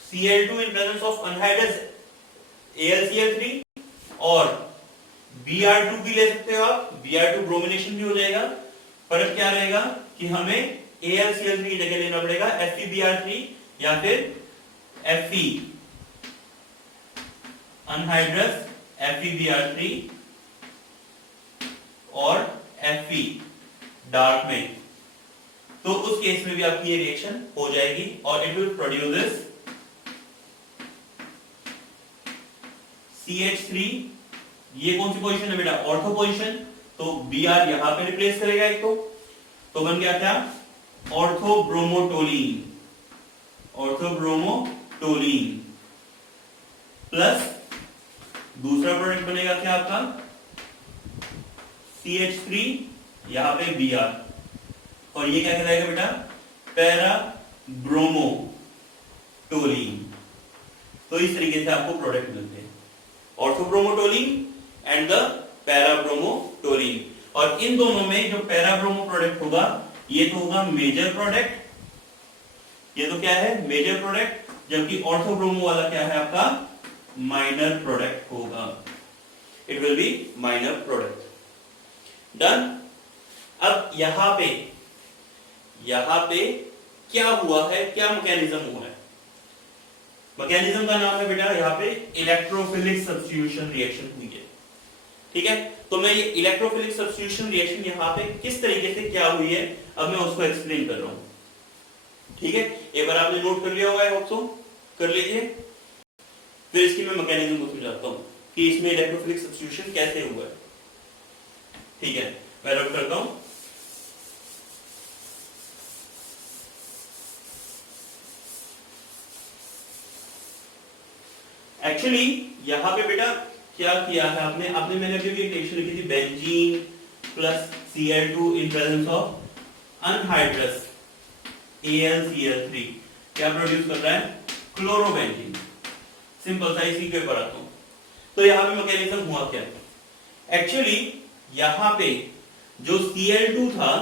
Cl2 in presence of anhydrous AlCl3 और Br2 भी ले सकते हो आप, Br2 ब्रोमिनेशन भी हो जाएगा। फर्क क्या रहेगा कि हमें AlCl3 की जगह लेना पड़ेगा FeBr3 या फिर Fe अनहाइड्रस FeBr3 और Fe डार्क में, तो उस केस में भी आपकी ये रिएक्शन हो जाएगी और it will produce this CH3। ये कौन सी पोजीशन है बेटा, ऑर्थो पोजीशन, तो Br यहां पे रिप्लेस करेगा एक, तो बन गया क्या, ऑर्थोब्रोमोटोलीन प्लस दूसरा प्रोडक्ट बनेगा क्या आपका CH3, यहां पे Br, और ये क्या कहलाएगा बेटा, पैरा ब्रोमोटोलीन। तो इस तरीके से आपको प्रोडक्ट मिलते हैं, ऑर्थोब्रोमोटोलीन एंड द पैरा ब्रोमोटोलीन। और इन दोनों में जो पैरा ब्रोमो प्रोडक्ट होगा, ये तो होगा मेजर प्रोडक्ट, ये तो क्या है, मेजर प्रोडक्ट, जबकि ऑर्थोब्रोमो वाला क्या है आपका, माइनर प्रोडक्ट होगा, it will be minor product. Done. अब यहां पे क्या हुआ है, क्या मैकेनिज्म हुआ है, मैकेनिज्म का नाम है बेटा यहाँ पे इलेक्ट्रोफिलिक सब्स्टिट्यूशन रिएक्शन हुई है, ठीक है। तो मैं ये इलेक्ट्रोफिलिक सब्स्टिट्यूशन रिएक्शन यहाँ पे किस तरीके से क्या हुई है, अब मैं उसको एक्सप्लेन कर रहा हूं, ठीक है। एक बार आपने नोट कर लिया होगा, आई होप सो, कर लीजिए। फिर इसकी मैं मैकेनिज्म को समझाता हूं कि इसमें इलेक्ट्रोफिलिक सब्स्टिट्यूशन कैसे हुआ है, ठीक है। मैं नोट करता हूं। एक्चुअली यहां पे बेटा क्या किया है आपने मैंने अभी भी एक रिएक्शन लिखी थी, benzene plus Cl2 in presence of anhydrous AlCl3 क्या प्रोड्यूस कर रहा है? क्लोरोबेंजीन। सिंपल सा, इसी के ऊपर आता हूं। तो यहां पे मैकेनिज्म हुआ क्या? एक्चुअली यहां पे जो Cl2 था,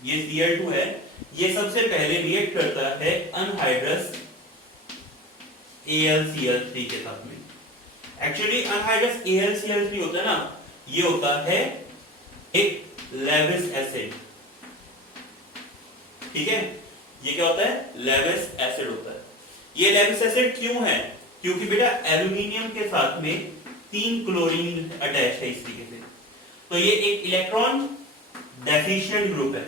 ये Cl2 है, ये सबसे पहले रिएक्ट करता है अनहाइड्रस AlCl3 के साथ में। एक्चुअली अनहाइड्रस AlCl3 होता है ना, ये होता है एक लेविस एसिड। ठीक है, ये क्या होता है? लेविस एसिड होता है। ये लेविस एसिड क्यों है? क्योंकि बेटा एल्यूमिनियम के साथ में 3 क्लोरीन अटैच है इस तरीके से। तो ये एक इलेक्ट्रॉन डेफिशिएंट ग्रुप है,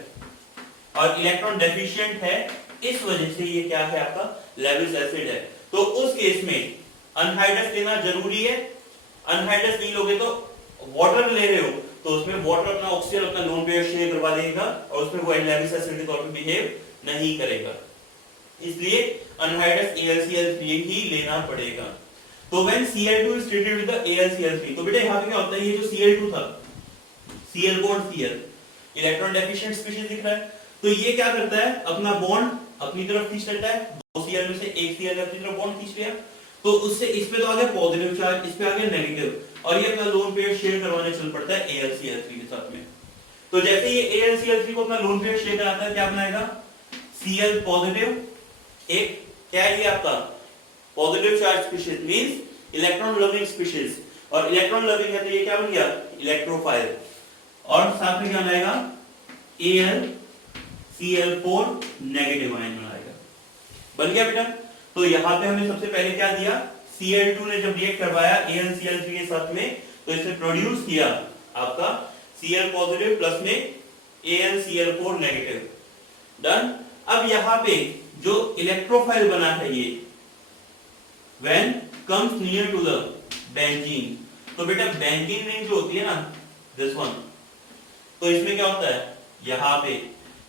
और इलेक्ट्रॉन डेफिशिएंट है, इस वजह से ये क्या है? आपका लेविस एसिड है। तो उस केस में अनहाइड्रस लेना जरूरी है। अनहाइड्रस नहीं लोगे तो वाटर ले रहे हो, तो उसमें वाटर अपना ऑक्सीजन अपना लोन पेयर शेयर करवा देगा, और उसमें वो लेविस एसिड के तौर पे बिहेव नहीं करेगा। इसलिए अनहाइड्रस AlCl3 ही लेना पड़ेगा। तो when Cl2 is treated with the AlCl3, तो बेटा यहां पे क्या होता है? ये जो Cl2 था, Cl bond Cl, electron deficient species दिख रहा है, तो ये क्या करता है? अपना बॉन्ड अपनी तरफ खींच लेता है। दो Cl में से एक Cl अपनी तरफ बॉन्ड खींच लिया, तो उससे इस पे तो आ गया पॉजिटिव चार्ज, इस पे आ गया नेगेटिव, और ये अपना लोन पेयर शेयर करवाने चल पड़ता है AlCl3 के साथ में। तो जैसे ये AlCl3 को अपना लोन पेयर शेयर कराता है, क्या बनाएगा? Cl पॉजिटिव, एक क्या है ये आपका positive charge species, means electron loving species, और इलेक्ट्रॉन लविंग है तो ये क्या बन गया? इलेक्ट्रोफाइल। और साथ में क्या बनाएगा? AlCl4 नेगेटिव आयन बनाएगा। बन गया बेटा? तो यहां पे हमने सबसे पहले क्या दिया? Cl2 ने जब रिएक्ट करवाया AlCl3 के साथ में, तो इसने प्रोड्यूस किया आपका Cl पॉजिटिव प्लस में AlCl4 नेगेटिव। डन। अब यहां पे जो इलेक्ट्रोफाइल बना है ये when comes near to the benzene, तो बेटा बेंजीन रिंग जो होती है ना, दिस वन, तो इसमें क्या होता है? यहाँ पे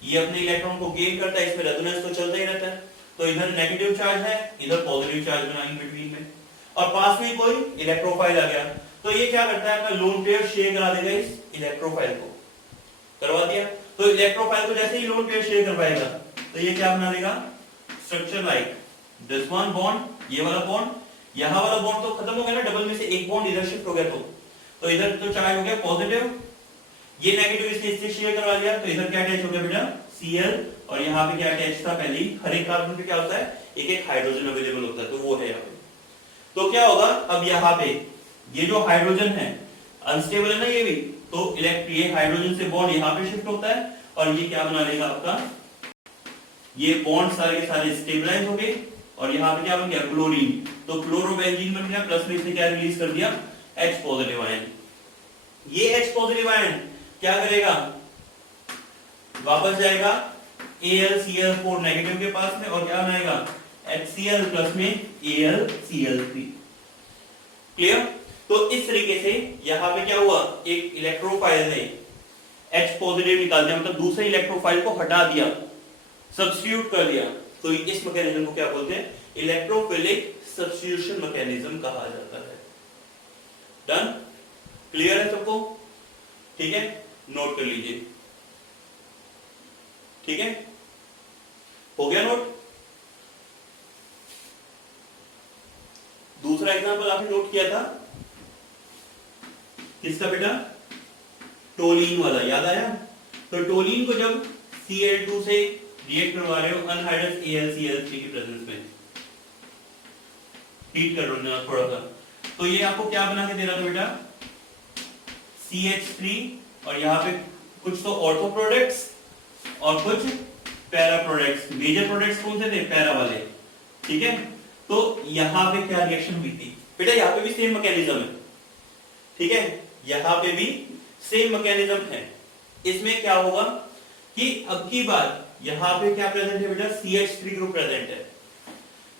ये अपने इलेक्ट्रॉन को गेन करता है, इसमें रेजोनेंस तो चलता ही रहता है, तो इधर नेगेटिव चार्ज है, इधर पॉजिटिव चार्ज बना इन बिटवीन में, और पास में कोई इलेक्ट्रोफाइल आ गया, तो ये क्या करता है? अपना लोन पेयर शेयर करा देगा इस इलेक्ट्रोफाइल को। करवा दिया, तो इलेक्ट्रोफाइल को जैसे ही लोन पेयर शेयर करवाएगा, तो ये क्या बना देगा? Structure like this one bond, ये वाला बॉन्ड, यहां वाला बॉन्ड तो खत्म हो गया ना, डबल में से एक बॉन्ड इधर शिफ्ट हो गया, तो इधर तो चार्ज हो गया पॉजिटिव, ये नेगेटिव इससे शेयर करवा लिया, तो इधर क्या अटैच हो गया बेटा? Cl, और यहाँ पे क्या अटैच था? पहले हर एक कार्बन पे क्या होता है? एक एक हाइड्रोजन अवेलेबल होता है, तो वो है यहाँ पे। तो क्या होगा? अब यहाँ पे ये जो हाइड्रोजन है अनस्टेबल है ना, ये भी, तो ये हाइड्रोजन से बॉन्ड यहाँ पे शिफ्ट होता है, और ये क्या बना लेगा आपका? ये बॉन्ड सारे के सारे स्टेबलाइज हो गए, और यहाँ पे क्या बन गया? क्लोरीन, तो क्लोरोबेंजीन बन गया, प्लस में इसने क्या रिलीज कर दिया? H positive ion. ये H पॉजिटिव आयन क्या करेगा? वापस जाएगा AlCl4 नेगेटिव के पास में, और क्या बनाएगा? HCl प्लस में AlCl3। क्लियर? तो इस तरीके से यहां पे क्या हुआ? एक इलेक्ट्रोफाइल ने H पॉजिटिव निकाल दिया, मतलब दूसरे इलेक्ट्रोफाइल को हटा दिया, सब्स्टिट्यूट कर दिया, तो इस मैकेनिज्म को क्या बोलते हैं? इलेक्ट्रोफिलिक सब्स्टिट्यूशन मैकेनिज्म कहा जाता है। डन? क्लियर है सबको? ठीक है, नोट कर लीजिए। ठीक है, हो गया नोट? दूसरा एग्जांपल आपने नोट किया था किसका बेटा? टोलीन वाला, याद आया? तो टोलीन को जब Cl2 से रिएक्ट करवा रहे हो अनहाइड्रस AlCl3 की प्रेजेंस में, हीट कर लो थोड़ा सा, तो ये आपको क्या बना के दे रहा था बेटा? CH3, और यहाँ पे कुछ तो ऑर्थो प्रोडक्ट्स और कुछ पैरा प्रोडक्ट्स। मेजर प्रोडक्ट्स कौन से थे? पैरा वाले। ठीक है, तो यहाँ पे क्या रिएक्शन हुई थी बेटा? यहाँ पे भी सेम मैकेनिज्म है। ठीक है, यहाँ पे भी सेम मैकेनिज्म है। इसमें क्या होगा कि अब की बार यहाँ पे क्या प्रेजेंट है बेटा? CH3 ग्रुप प्रेजेंट है।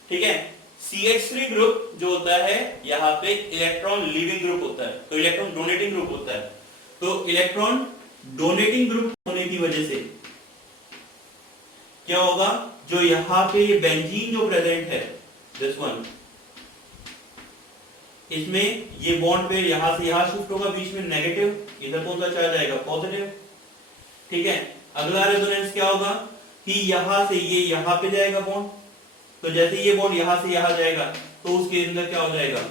ठीक है, CH3 ग्रुप जो होता है यहाँ पे इलेक्ट्रॉन लीविंग ग्रुप होता है, तो इलेक्ट्रॉन डोनेटिंग ग्रुप होता है। तो इलेक्ट्रॉन डोनेटिंग ग्रुप होने की वजह से क्या होगा? जो यहाँ पे ये बेंजीन जो प्रेजेंट है, दिस वन, इसमें ये बॉन्ड पे यहां से यहां शिफ्ट होगा, बीच में नेगेटिव, इधर कौन सा चार्ज आएगा? पॉजिटिव। ठीक है, अगला रेजोनेंस क्या होगा कि यहां से ये यहां पे जाएगा बॉन्ड, तो जैसे ये बॉन्ड यहां से यहां जाएगा तो उसके अंदर क्या हो जाएगा,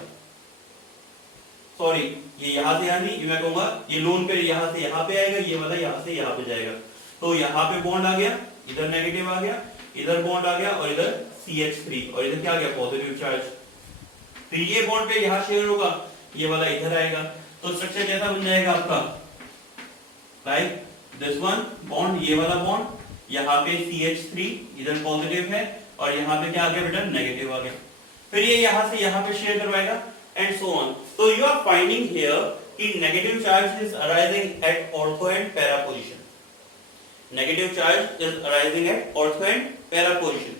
सॉरी ये यहां से यहां नहीं, मैं कहूंगा ये लोन पेयर यहां से यहां पे आएगा, ये वाला यहां से यहां पे जाएगा, तो यहां पे बॉन्ड आ गया, इधर नेगेटिव आ गया, इधर बॉन्ड आ गया और इधर CH3 और इधर क्या आ गया पॉजिटिव चार्ज। फिर ये बॉन्ड पे यहां शेयर होगा, ये वाला इधर आएगा, तो स्ट्रक्चर कैसा बन जाएगा आपका, लाइक दिस वन बॉन्ड, ये वाला बॉन्ड यहाँ पे CH3 इधर पॉजिटिव है और यहाँ पे क्या आ गया बेटा नेगेटिव आ गया, फिर ये यहाँ से यहाँ पे शेयर करवाएगा एंड सो ऑन। तो यू आर फाइंडिंग हियर कि negative charge is arising at ortho and para position, negative charge is arising at ortho and para positions,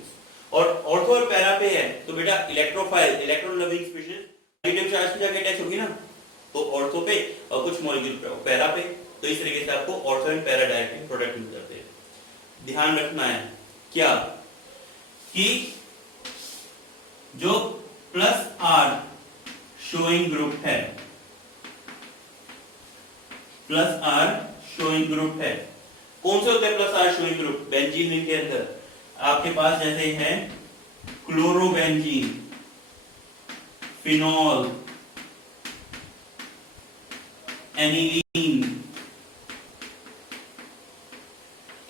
और ऑर्थो और पैरा पे है तो बेटा electrophile electron loving species negative charge पे जाके अटैच होगी ना, तो ऑर्थो पे और कुछ मॉलिक्यूल पैरा पे, तो इस तरीके से आपको ortho and para directly product मिल जाते हैं। ध्यान रखना है क्या कि जो प्लस आर शोइंग ग्रुप है, प्लस आर शोइंग ग्रुप है, कौन से होते हैं plus R showing group, benzene ring के अंदर आपके पास जैसे है क्लोरोबेंजीन, फिनॉल, एनिलीन,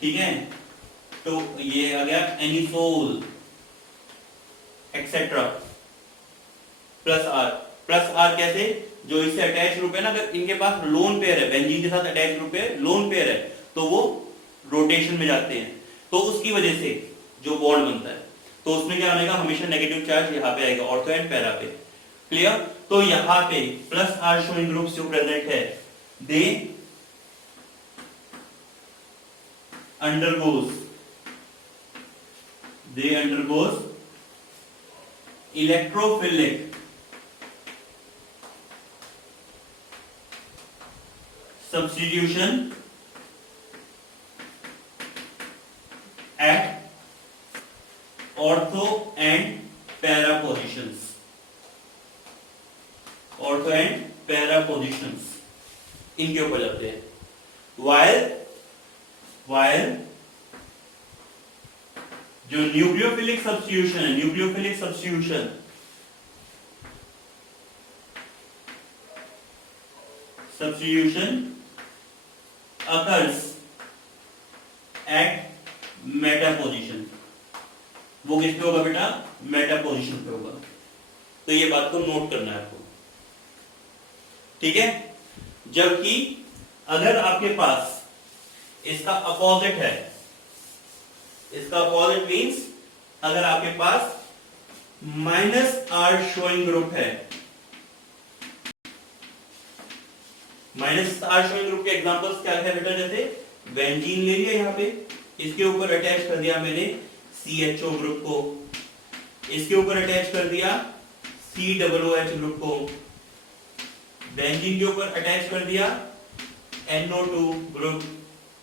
ठीक है, तो ये आ गया एनिसोल एक्सेट्रा, प्लस आर कैसे, जो इससे अटैच ग्रुप है ना, अगर इनके पास लोन पेयर है, बेंजीन के साथ अटैच ग्रुप है, लोन पेयर है, तो वो रोटेशन में जाते हैं, तो उसकी वजह से जो बॉन्ड बनता है, तो उसमें क्या बनेगा, हमेशा नेगेटिव चार्ज यहाँ पे आएगा ऑर्थो एंड पैरा पे, क्लियर। तो यहाँ पे प्लस आर शोइंग ग्रुप जो प्रेजेंट है, दे undergoes electrophilic substitution at ortho and para positions, इनके ऊपर जाते हैं, while जो न्यूक्लियोफिलिक सब्स्टिट्यूशन है, nucleophilic substitution occurs at Meta position, वो किस पे होगा बेटा, मेटा पोजीशन पे होगा, तो ये बात को नोट करना है आपको, ठीक है। जबकि अगर आपके पास इसका अपोजिट है, इसका अपोजिट मींस अगर आपके पास माइनस आर शोइंग ग्रुप है, माइनस आर शोइंग ग्रुप के एग्जांपल्स क्या है बेटा, जैसे बेंजीन ले लिया, यहाँ पे इसके ऊपर अटैच कर दिया मैंने CHO ग्रुप को, इसके ऊपर अटैच कर दिया COOH ग्रुप को, बेंजीन के ऊपर अटैच कर दिया NO2 ग्रुप,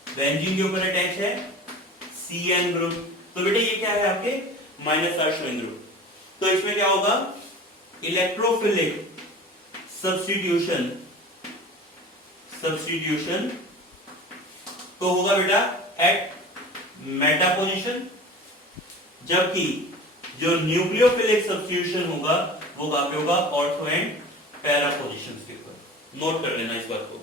बेंजीन के ऊपर अटैच है CN ग्रुप, तो बेटा ये क्या है आपके माइनस आर शोइंग ग्रुप, तो इसमें क्या होगा, इलेक्ट्रोफिलिक सब्स्टिट्यूशन तो होगा बेटा एट मेटा पोजीशन, जबकि जो न्यूक्लियोफिलिक सब्स्टिट्यूशन होगा वो कहां पे होगा, ऑर्थो एंड पैरा पोजीशंस के ऊपर। नोट कर लेना इस बात को,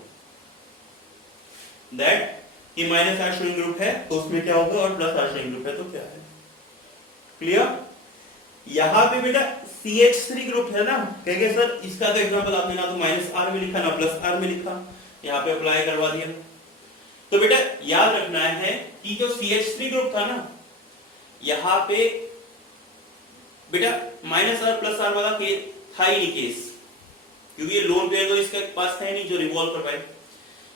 दैट कि माइनस आर शोइंग ग्रुप है तो उसमें क्या होगा, और प्लस आर शोइंग ग्रुप है तो क्या है, क्लियर। यहां पे बेटा CH3 ग्रुप है ना, कहेंगे सर इसका तो एग्जांपल आपने ना तो माइनस आर में लिखा ना प्लस आर में लिखा, यहां पे अप्लाई करवा दिया, तो बेटा याद रखना है कि जो CH3 ग्रुप था ना, यहां पे बेटा माइनस आर प्लस आर वाला केस था ही नहीं केस, क्योंकि ये लोन पेयर तो इसके पास था ही नहीं जो रिवॉल्व कर पाए।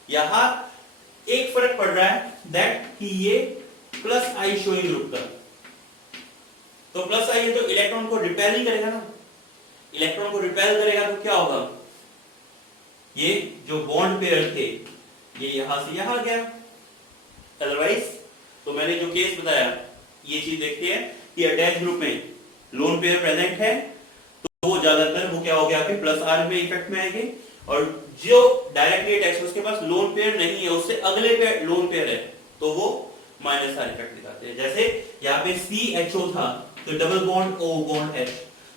यहां एक फर्क पड़ रहा है दैट कि ये प्लस आई शोइंग ग्रुप का, तो प्लस आई तो इलेक्ट्रॉन को रिपेल नहीं करेगा ना, इलेक्ट्रॉन को रिपेल करेगा तो क्या होगा, ये जो बॉन्ड पेयर थे ये यहां से यहां गया, अदरवाइज तो मैंने जो केस बताया ये चीज देखते हैं कि अटैच ग्रुप में लोन पेयर प्रेजेंट है तो वो ज्यादातर वो क्या हो गया आपके प्लस आर में इफेक्ट में आएंगे, और जो डायरेक्टली अटैच है उसके पास लोन पेयर नहीं है, उससे अगले पे लोन पेयर है तो वो माइनस आर इफेक्ट दिखाते हैं। जैसे यहाँ पे CHO था तो double bond O bond H,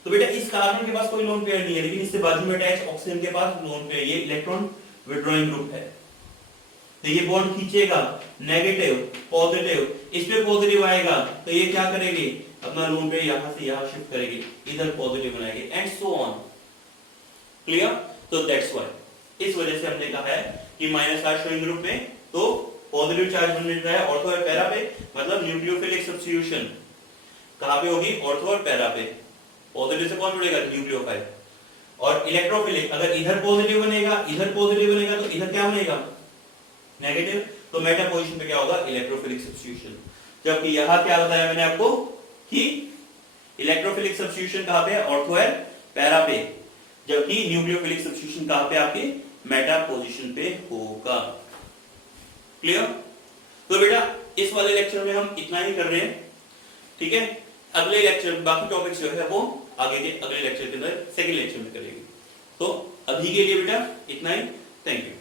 तो बेटा इस कार्बन के पास कोई लोन पेयर नहीं है, लेकिन इससे बाजू में अटैच ऑक्सीजन के पास लोन पेयर, ये इलेक्ट्रॉन विड्रॉइंग ग्रुप है, तो ये बॉन्ड खींचेगा नेगेटिव पॉजिटिव, इस पे पॉजिटिव आएगा तो ये क्या करेगी, अपना लोन पेयर यहां से यहां शिफ्ट करेगी, इधर पॉजिटिव बनाएगी एंड सो ऑन। क्लियर? तो दैट्स व्हाई, इस वजह से हमने कहा है कि माइनस आर शोइंग ग्रुप में तो पॉजिटिव चार्ज बनने रहा है ऑर्थो और पैरा पे, मतलब न्यूक्लियोफिलिक सब्स्टिट्यूशन कहां पे होगी, ऑर्थो और पैरा पे। पॉजिटिव से कौन जुड़ेगा, न्यूक्लियोफाइल। और इलेक्ट्रोफिलिक, अगर इधर पॉजिटिव बनेगा इधर पॉजिटिव बनेगा तो इधर क्या बनेगा, नेगेटिव, तो मेटा पोजीशन पे क्या होगा, इलेक्ट्रोफिलिक सब्स्टिट्यूशन। जबकि यहां क्या बताया मैंने आपको कि इलेक्ट्रोफिलिक सब्स्टिट्यूशन कहां पे है, ऑर्थो और पैरा पे, जबकि न्यूक्लियोफिलिक सब्स्टिट्यूशन कहां पे आपके मेटा पोजीशन पे होगा। क्लियर? तो बेटा इस वाले लेक्चर में हम इतना ही कर रहे हैं, ठीक है। अगले लेक्चर बाकी टॉपिक्स जो है वो आगे के अगले लेक्चर के अंदर सेकंड लेक्चर में करेंगे। तो अभी के लिए बेटा इतना ही, थैंक यू।